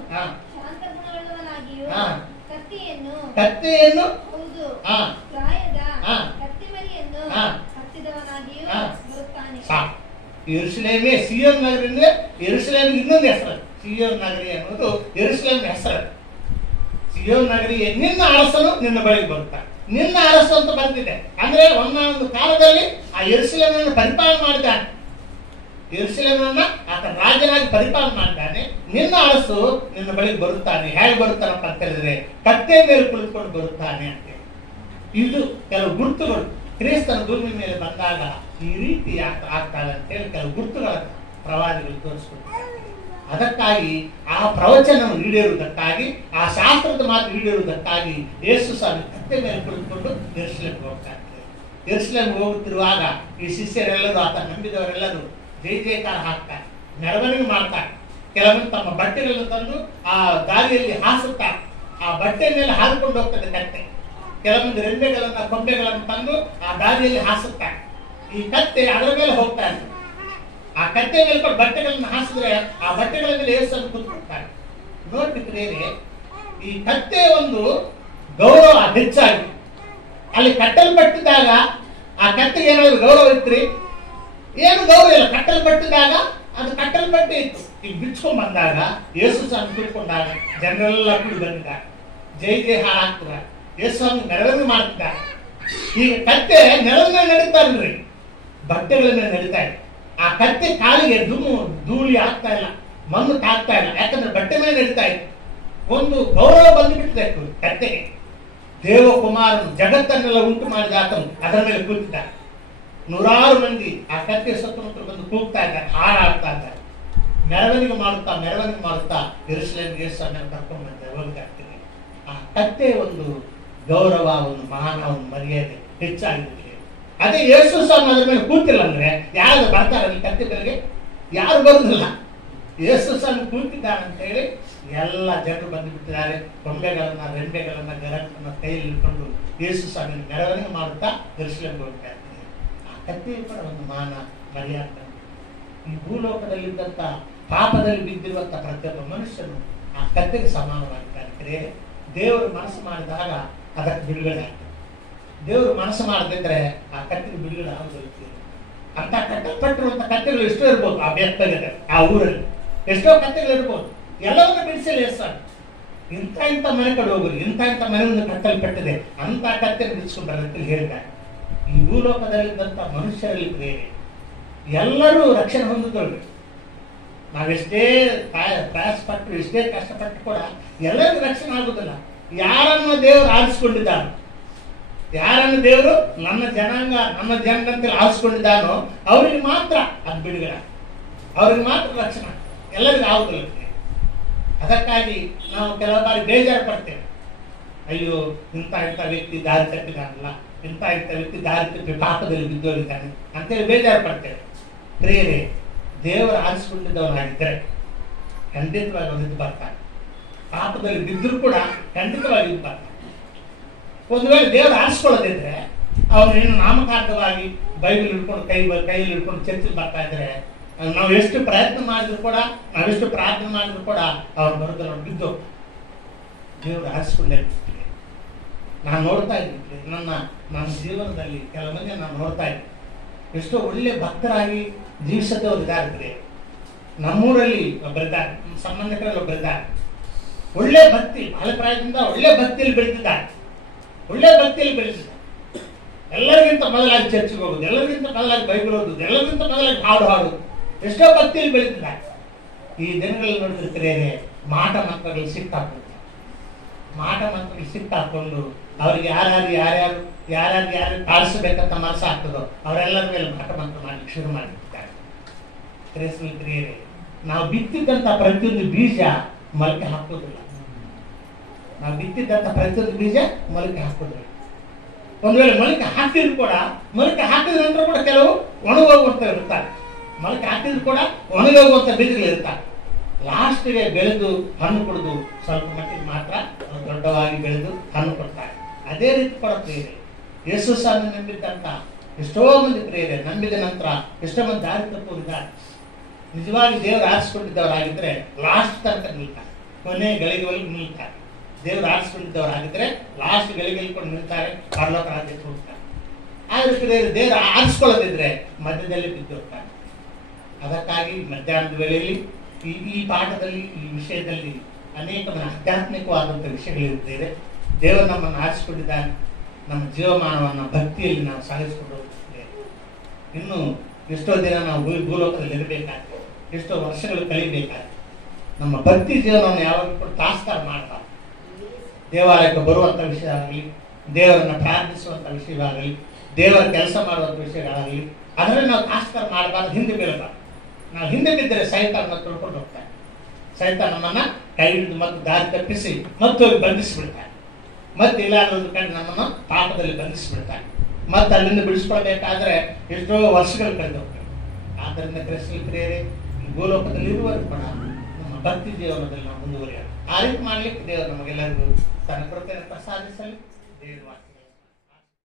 ಶಾಂತ ಗುಣವುಳ್ಳವನಾಗಿಯೂ ಕತ್ತೆಯನ್ನು ಹೌದು ಪ್ರಾಯದ ಕತ್ತಿಮರಿಯನ್ನು ಹತ್ತಿದವನಾಗಿಯೂ ಬರುತ್ತಾನೆ. ಯೆರೂಸಲೇಮೇ ಸಿಯೋನ್ ನಗರಿ ಅಂದ್ರೆ ಯೆರೂಸಲೇಮಿಗೆ ಇನ್ನೊಂದು ಹೆಸರು. ಸಿಯೋನ್ ನಗರಿ ಅನ್ನೋದು ಯೆರೂಸಲೇಮ್ ಹೆಸರು. ಸಿಯೋನ್ ನಗರಿ, ನಿನ್ನ ಅರಸನು ನಿನ್ನ ಬಳಿಗೆ ಬರುತ್ತಾನೆ. ನಿನ್ನ ಅರಸು ಅಂತ ಬರ್ತಿದೆ ಅಂದ್ರೆ ಒಂದೊಂದು ಕಾಲದಲ್ಲಿ ಆ ಯೆರೂಸಲೇಮನ್ನು ಪರಿಪಾಲನೆ ಮಾಡಿದ್ದಾನೆ. ಯೆರೂಸಲೇಮನ್ನ ಆತ ರಾಜನಾಗಿ ಪರಿಪಾಲನೆ ಮಾಡಿದ್ದಾನೆ. ನಿನ್ನ ಅರಸು ನಿನ್ನ ಬಳಿಗೆ ಬರುತ್ತಾನೆ. ಹೇಗೆ ಬರುತ್ತಾನಪ್ಪ ಅಂತ ಹೇಳಿದ್ರೆ ಕತ್ತೆ ಮೇಲೆ ಕುಳಿತುಕೊಂಡು ಬರುತ್ತಾನೆ ಅಂತ. ಇದು ಕೆಲವು ಗುರುತುಗಳು. ಕ್ರಿಸ್ತನ ಭೂಮಿ ಮೇಲೆ ಬಂದಾಗ ಈ ರೀತಿ ಆಗ್ತಾಳೆ ಅಂತೇಳಿ ಕೆಲವು ಗುರುತುಗಳ ಪ್ರವಾದಿಗಳು ತೋರಿಸ್ಕೊಡ್ತಾರೆ. ಅದಕ್ಕಾಗಿ ಆ ಪ್ರವಚನ ಈಡೇರುವುದಕ್ಕಾಗಿ, ಆ ಶಾಸ್ತ್ರದ ಮಾತು ಈಡೇರುವುದಕ್ಕಾಗಿ ಯೇಸು ಸ್ವಾಮಿ ಕತ್ತೆ ಮೇಲೆ ಕುಳಿತುಕೊಂಡು ಯೆರೂಸಲೇಮಿಗೆ ಹೋಗ್ತಾ ಇದ್ದಾರೆ. ಯೆರೂಸಲೇಮಿಗೆ ಹೋಗುತ್ತಿರುವಾಗ ಈ ಶಿಷ್ಯರೆಲ್ಲರೂ, ಆತ ನಂಬಿದವರೆಲ್ಲರೂ ಜೈ ಜೈಕಾರ ಹಾಕ್ತಾರೆ, ಮೆರವಣಿಗೆ ಮಾಡ್ತಾರೆ. ಕೆಲವೊಂದು ತಮ್ಮ ಬಟ್ಟೆಗಳನ್ನು ತಂದು ಆ ದಾರಿಯಲ್ಲಿ ಹಾಸುತ್ತಾರೆ. ಆ ಬಟ್ಟೆ ಮೇಲೆ ಹಾರಿಕೊಂಡು ಹೋಗ್ತದೆ ಕತ್ತೆ. ಕೆಲವೊಂದು ಕೊಂಬೆಗಳನ್ನು ತಂದು ಆ ದಾರಿಯಲ್ಲಿ ಹಾಸುತ್ತಾರೆ. ಈ ಕತ್ತೆ ಅದರ ಮೇಲೆ ಹೋಗ್ತಾ ಇರ್ತದೆ. ಆ ಕತ್ತೆ ಮೇಲೆ ಬಟ್ಟೆಗಳನ್ನು ಹಾಸಿದ್ರೆ ಆ ಬಟ್ಟೆಗಳ ಮೇಲೆ ಯೇಸುವನ್ನು ಕೂತ್ಕೊಳ್ತಾರೆ. ನೋಡ್ಬಿಟ್ರೇನೆ ಈ ಕತ್ತೆ ಒಂದು ಗೌರವ ಹೆಚ್ಚಾಗಿ ಅಲ್ಲಿ ಕಟ್ಟಲ್ಪಟ್ಟಿದ್ದಾಗ ಆ ಕತ್ತೆಗೆ ಏನಾದ್ರು ಗೌರವ ಇತ್ರಿ? ಏನು ಗೌರವ ಇಲ್ಲ. ಕಟ್ಟಲ್ಪಟ್ಟಿದ್ದಾಗ ಅದು ಕಟ್ಟಲ್ಪಟ್ಟೆ ಇತ್ತು. ಈಗ ಬಿಚ್ಕೊಂಡ್ ಬಂದಾಗ ಯೇಸು ಸ್ವಾಮಿ ಕೂತ್ಕೊಂಡಾಗ ಜನರೆಲ್ಲ ಕೂಡಿ ಬಂದಿದ್ದಾರೆ, ಜೈ ಜೈ ಹಾಳಾಗ್ತಿದ್ದಾರೆ, ಯೇಸು ಸ್ವಾಮಿ ಮೆರವಣಿಗೆ ಮಾಡ್ತಿದ್ದಾರೆ. ಈಗ ಕತ್ತೆ ನೆಲದ ಮೇಲೆ ನಡೀತಾರಲ್ರಿ, ಬಟ್ಟೆಗಳ ಮೇಲೆ ನಡೀತಾ ಇದೆ. ಆ ಕತ್ತೆ ಕಾಲಿಗೆ ಧೂಳಿ ಆಗ್ತಾ ಇಲ್ಲ, ಮಣ್ಣು ತಾಗ್ತಾ ಇಲ್ಲ, ಯಾಕಂದ್ರೆ ಬಟ್ಟೆ ಮೇಲೆ ನಡೀತಾ ಇದೆ. ಒಂದು ಗೌರವ ಬಂದುಬಿಟ್ಟಿದೆ ಕತ್ತೆಗೆ. ದೇವಕುಮಾರನು ಜಗತ್ತನ್ನೆಲ್ಲ ಉಂಟು ಮಾಡಿದ ಆತನು ಅದರ ಮೇಲೆ ಕೂತಿದ್ದಾನೆ. ನೂರಾರು ಮಂದಿ ಆ ಕತ್ತೆ ಸುತ್ತಮುತ್ತಲು ಬಂದು ಕೂಗ್ತಾ ಇದ್ದಾರೆ, ಹಾಡಾಡ್ತಾ ಇದ್ದಾರೆ, ಮೆರವಣಿಗೆ ಮಾಡುತ್ತಾ ಯೆರೂಸಲೇಮಿಗೆ ಯೇಸುವನ್ನು ಕರ್ಕೊಂಡು ಬಂದ ಹೋಗ್ತಾಗ್ತೀನಿ. ಆ ಕತ್ತೆ ಒಂದು ಗೌರವ, ಒಂದು ಮಾನ, ಒಂದು ಮರ್ಯಾದೆ ಹೆಚ್ಚಾಗಿರುತ್ತೆ. ಅದೇ ಯೇಸು ಸ್ವಾಮಿ ಅದ್ರ ಮೇಲೆ ಕೂತಿಲ್ಲ ಅಂದ್ರೆ ಯಾರು ಬರ್ತಾರೆ ಈ ಕತ್ತೆ ಬೆಲೆಗೆ? ಯಾರು ಬರುದಿಲ್ಲ. ಯೇಸು ಸ್ವಾಮಿ ಕೂತಿದ್ದಾನೆ ಅಂತ ಹೇಳಿ ಎಲ್ಲ ಜನರು ಬಂದು ಬಿಟ್ಟಿದ್ದಾರೆ. ರೆಂಬೆಗಳನ್ನ ಗರಕನ್ನ ಕೈಯಲ್ಲಿ ಇಟ್ಕೊಂಡು ಯೇಸು ಸ್ವಾಮಿ ಮೆರವಣಿಗೆ ಮಾಡುತ್ತಾ ಯೆರೂಸಲೇಮಿಗೆ ಹೋಗ್ತಾ ಇರ್ತೀನಿ. ಆ ಕತ್ತೆ ಕೂಡ ಒಂದು ಮಾನ ಮರ್ಯಾದೆ. ಈ ಭೂಲೋಕದಲ್ಲಿದ್ದಂತ ಪಾಪದಲ್ಲಿ ಬಿದ್ದಿರುವಂತ ಪ್ರತಿಯೊಬ್ಬ ಮನುಷ್ಯನು ಆ ಕತ್ತೆಗೆ ಸಮಾನವಾಗಿದ್ದಾರೆ. ದೇವರು ಮನಸ್ಸು ಮಾಡಿದಾಗ ಅದಕ್ಕೆ ಬಿಡುಗಡೆ ಆಗ್ತದೆ. ದೇವರು ಮನಸ್ಸು ಮಾಡದಿದ್ರೆ ಆ ಕತ್ತೆಗೆ ಬಿಡುಗಡೆ ಆಗೋದಿಲ್ಲ. ಅಂತ ಕಟ್ಟಲ್ಪಟ್ಟಿರುವಂತ ಕತ್ತೆಗಳು ಎಷ್ಟೋ ಇರ್ಬೋದು ಆ ಬೆತ್ತಗಿದೆ, ಆ ಊರಲ್ಲಿ ಎಷ್ಟೋ ಕತ್ತೆಗಳು ಇರ್ಬೋದು. ಎಲ್ಲವನ್ನ ಬಿಡಿಸಲಿ ಎಸ್ಸಾಗ ಇಂಥ ಮನೆ ಕಡೆ ಹೋಗ್ರಿ, ಇಂಥ ಮನೆಯಿಂದ ಕಟ್ಟಲ್ಪಟ್ಟಿದೆ ಅಂತ ಕತ್ತೆ ಬಿಡಿಸ್ಕೊಂಡು ಬರೋದಕ್ಕೆ ಹೇಳಿದ್ದಾರೆ. ಈ ಭೂಲೋಕದಲ್ಲಿದ್ದಂತ ಮನುಷ್ಯರಲ್ಲಿ ಪ್ರೇರೆ ಎಲ್ಲರೂ ರಕ್ಷಣೆ ಹೊಂದಿದೊಳ್ರಿ. ನಾವೆಷ್ಟೇ ಪ್ರಯಾಸಪಟ್ಟು ಎಷ್ಟೇ ಕಷ್ಟಪಟ್ಟು ಕೂಡ ಎಲ್ಲರಿಗೂ ರಕ್ಷಣೆ ಆಗುದಿಲ್ಲ. ಯಾರನ್ನು ದೇವರು ಆರಿಸಿಕೊಂಡಿದ್ದಾನೋ, ಯಾರನ್ನು ದೇವರು ನನ್ನ ಜನಾಂಗ ನನ್ನ ಜನರಂತೆ ಆರಿಸಿಕೊಂಡಿದ್ದಾನೋ ಅವರಿಗೆ ಮಾತ್ರ ಅದು ಬಿಡುಗಡೆ, ಅವ್ರಿಗೆ ಮಾತ್ರ ರಕ್ಷಣೆ, ಎಲ್ಲರಿಗೂ ಆಗುದಿಲ್ಲ. ಅದಕ್ಕಾಗಿ ನಾವು ಕೆಲವು ಬಾರಿ ಬೇಜಾರು ಪಡ್ತೇವೆ. ಅಯ್ಯೋ ಇಂಥ ವ್ಯಕ್ತಿ ದಾರಿ ತಪ್ಪಿದಾನಲ್ಲ, ಇಂಥ ವ್ಯಕ್ತಿ ದಾರಿ ತಪ್ಪಿ ಪಾಪದಲ್ಲಿ ಬಿದ್ದೋಗಿದ್ದಾನೆ ಅಂತೇಳಿ ಬೇಜಾರು ಪಡ್ತೇವೆ. ಪ್ರಿಯರೇ, ದೇವರು ಆರಿಸಿಕೊಂಡಿದ್ದವನಾಗಿದ್ದರೆ ಖಂಡಿತವಾಗಿ ಅವನಿದ್ದು ಬರ್ತಾನೆ. ಪಾಪದಲ್ಲಿ ಬಿದ್ದರೂ ಕೂಡ ಖಂಡಿತವಾಗಿ ಬರ್ತಾನೆ. ಒಂದು ವೇಳೆ ದೇವರು ಆರಿಸ್ಕೊಳ್ಳೋದಿದ್ರೆ ಅವನು ಏನು ನಾಮಕಾರ್ಥವಾಗಿ ಬೈಬಲ್ ಹಿಡ್ಕೊಂಡು ಕೈಯಲ್ಲಿ ಹಿಡ್ಕೊಂಡು ಚರ್ಚೆಗೆ ಬರ್ತಾ ಇದ್ರೆ ನಾವು ಎಷ್ಟು ಪ್ರಯತ್ನ ಮಾಡಿದ್ರು ಕೂಡ, ನಾವೆಷ್ಟು ಪ್ರಾರ್ಥನೆ ಮಾಡಿದ್ರು ಕೂಡ ಅವ್ರು ಬರೋದಲ್ಲ, ಅವ್ರು ಬಿದ್ದು ದೇವರು ಆರಿಸ್ಕೊಂಡೇ. ನಾನು ನೋಡ್ತಾ ಇದ್ದೀನಿ ನನ್ನ ಜೀವನದಲ್ಲಿ ಕೆಲವು ಮಂದಿ ನಾನು ನೋಡ್ತಾ ಇದ್ದೀನಿ ಎಷ್ಟೋ ಒಳ್ಳೆ ಭಕ್ತರಾಗಿ ಜೀವಿಸದವ್ರು ಇದ್ದಾರೆ. ನಮ್ಮೂರಲ್ಲಿ ಒಬ್ಬರಿದ್ದಾರೆ, ಸಂಬಂಧಿಕರಲ್ಲಿ ಒಬ್ಬರಿದ್ದಾರೆ, ಒಳ್ಳೆ ಭಕ್ತಿ, ಬಾಲ್ಯಪ್ರಾಯದಿಂದ ಒಳ್ಳೆ ಭಕ್ತಿಯಲ್ಲಿ ಬೆಳೆದಿದ್ದಾರೆ. ಎಲ್ಲರಿಗಿಂತ ಮೊದಲಾಗಿ ಚರ್ಚಿಗೆ ಹೋಗುದು, ಎಲ್ಲರಿಗಿಂತ ಮೊದಲಾಗಿ ಬೈಬಲ್ ಓದುದು, ಎಲ್ಲರಿಗಿಂತ ಮೊದಲಾಗಿ ಹಾಡು ಎಷ್ಟೋ ಭಕ್ತಿಯಲ್ಲಿ ಬೆಳೆದಿದ್ದಾರೆ. ಈ ದಿನಗಳಲ್ಲಿ ನೋಡಿದ್ರೆ ಮಾಟ ಮಂತ್ರಗಳು ಸಿಕ್ಕಾಕೊಂಡು ಅವರಿಗೆ ಯಾರ್ಯಾರು ಕಾಡಿಸಬೇಕಂತ ಮನಸ್ಸು ಆಗ್ತದೋ ಅವರೆಲ್ಲರ ಮೇಲೆ ಮಾಟ ಮಂತ್ರ ಮಾಡ್ಲಿಕ್ಕೆ ಶುರು ಮಾಡಿರ್ತಾರೆ. ಪ್ರಿಯರೇ, ನಾವು ಬಿತ್ತಿದ್ದಂತ ಪ್ರತಿಯೊಂದು ಬೀಜ ಮೊಳಕೆ ಹಾಕೋದಿಲ್ಲ. ಒಂದು ವೇಳೆ ಮೊಳಕೆ ಹಾಕಿದ್ರು ಕೂಡ, ಮೊಳಕೆ ಹಾಕಿದ ನಂತರ ಕೂಡ ಕೆಲವು ಒಣಗೋಗುವಂತ ಇರ್ತಾರೆ. ಮೊಳಕೆ ಹಾಕಿದ್ರು ಕೂಡ ಒಣಗೋಗುವಂತ ಬೀಜಗಳು ಇರ್ತಾರೆ. ಲಾಸ್ಟ್ಗೆ ಬೆಳೆದು ಹಣ್ಣು ಕೊಡುದು ಸ್ವಲ್ಪ ಮಟ್ಟಿಗೆ ಮಾತ್ರ ದೊಡ್ಡವಾಗಿ ಬೆಳೆದು ಹಣ್ಣು ಕೊಡ್ತಾರೆ. ಅದೇ ರೀತಿ ಕೂಡ ಪ್ರಿಯರೇ, ಯೇಸು ಸ್ವಾಮಿ ನಂಬಿದ್ದಂತ ಎಷ್ಟೋ ಮಂದಿ ಪ್ರಿಯರೇ ನಂಬಿದ ನಂತರ ಎಷ್ಟೋ ಮಂದಿ ದಾರಿ ತಪ್ಪುವುದಿದ್ದಾರೆ. ನಿಜವಾಗಿ ದೇವರು ಆರಿಸಿಕೊಂಡಿದ್ದವರಾಗಿದ್ರೆ ಲಾಸ್ಟ್ ತನಕ ನಿಲ್ತಾರೆ, ಕೊನೆ ಗಳಿಗೆವರೆಗೂ ನಿಲ್ತಾರೆ. ದೇವರು ಆರಿಸಿಕೊಂಡಿದ್ದವರಾಗಿದ್ರೆ ಲಾಸ್ಟ್ ಗಳಿಗೆಲ್ಕೊಂಡು ನಿಲ್ತಾರೆ, ಪರಲೋಕ ರಾಜ್ಯಕ್ಕೆ ಹೋಗ್ತಾರೆ. ಆದ್ರೆ ಪ್ರಿಯರೇ, ದೇವರು ಆರಿಸ್ಕೊಳ್ಳೋದಿದ್ರೆ ಮಧ್ಯದಲ್ಲಿ ಬಿದ್ದು ಹೋಗ್ತಾರೆ. ಅದಕ್ಕಾಗಿ ಮಧ್ಯಾಹ್ನದ ವೇಳೆಯಲ್ಲಿ ಈ ಪಾಠದಲ್ಲಿ, ಈ ವಿಷಯದಲ್ಲಿ ಅನೇಕ ಆಧ್ಯಾತ್ಮಿಕವಾದಂಥ ವಿಷಯಗಳಿರುತ್ತೇವೆ. ದೇವರು ನಮ್ಮನ್ನು ಆರಿಸಿಕೊಂಡಿದ್ದಾನೆ. ನಮ್ಮ ಜೀವಮಾನವನ್ನು ಭಕ್ತಿಯಲ್ಲಿ ನಾವು ಸಾಗಿಸಿಕೊಂಡು ಹೋಗುತ್ತೇವೆ. ಇನ್ನು ಎಷ್ಟೋ ದಿನ ನಾವು ಭೂಲೋಕದಲ್ಲಿ ಇರಬೇಕಾಗ್ತದೆ, ಎಷ್ಟೋ ವರ್ಷಗಳು ಕಲಿಬೇಕಾಗ್ತದೆ. ನಮ್ಮ ಭಕ್ತಿ ಜೀವನವನ್ನು ಯಾವಾಗ ಕೂಡ ತಾಸ್ಕಾರ ಮಾಡಬಾರ್ದು. ದೇವಾಲಯಕ್ಕೆ ಬರುವಂಥ ವಿಷಯ ಆಗಲಿ, ದೇವರನ್ನು ಪ್ರಾರ್ಥಿಸುವಂಥ ವಿಷಯವಾಗಲಿ, ದೇವರ ಕೆಲಸ ಮಾಡುವಂಥ ವಿಷಯಗಳಾಗಲಿ, ಅದರಲ್ಲಿ ನಾವು ತಾಸ್ಕಾರ ಮಾಡಬಾರ್ದು, ಹಿಂದೆ ಬೀಳಬಾರ್ದು. ನಾವು ಹಿಂದೆ ಬಿದ್ದರೆ ಸೈತಾನನ್ನು ತೊಳ್ಕೊಂಡು ಹೋಗ್ತಾನೆ. ಸೈತಾನ ನಮ್ಮನ್ನ ಕೈ ಹಿಡಿದು ಮತ್ತು ದಾರಿ ತಪ್ಪಿಸಿ ಮತ್ತೆ ಹೋಗಿ ಬಂಧಿಸಿಬಿಡ್ತಾನೆ. ಮತ್ತೆ ಇಲ್ಲಾದ್ರೂ ಕಂಡು ನಮ್ಮನ್ನು ಪಾಪದಲ್ಲಿ ಬಂಧಿಸಿಬಿಡ್ತಾನೆ. ಮತ್ತೆ ಅಲ್ಲಿಂದ ಬಿಡಿಸ್ಕೊಳ್ಬೇಕಾದ್ರೆ ಎಷ್ಟೋ ವರ್ಷಗಳು ಕಳೆದು ಹೋಗ್ತವೆ. ಆದ್ದರಿಂದ ಪ್ರಿಯರೇ, ಈ ಭೂಲೋಕದಲ್ಲಿ ಇರುವವರು ಕೂಡ ನಮ್ಮ ಭಕ್ತಿ ಜೀವನದಲ್ಲಿ ನಾವು ಮುಂದುವರಿಯೋಣ. ಆ ರೀತಿ ಮಾಡ್ಲಿಕ್ಕೆ ದೇವರು ನಮಗೆಲ್ಲರಿಗೂ ತನ್ನ ಕೃಪೆಯನ್ನು ಪ್ರಸಾದಿಸಲಿ. ದೇವರು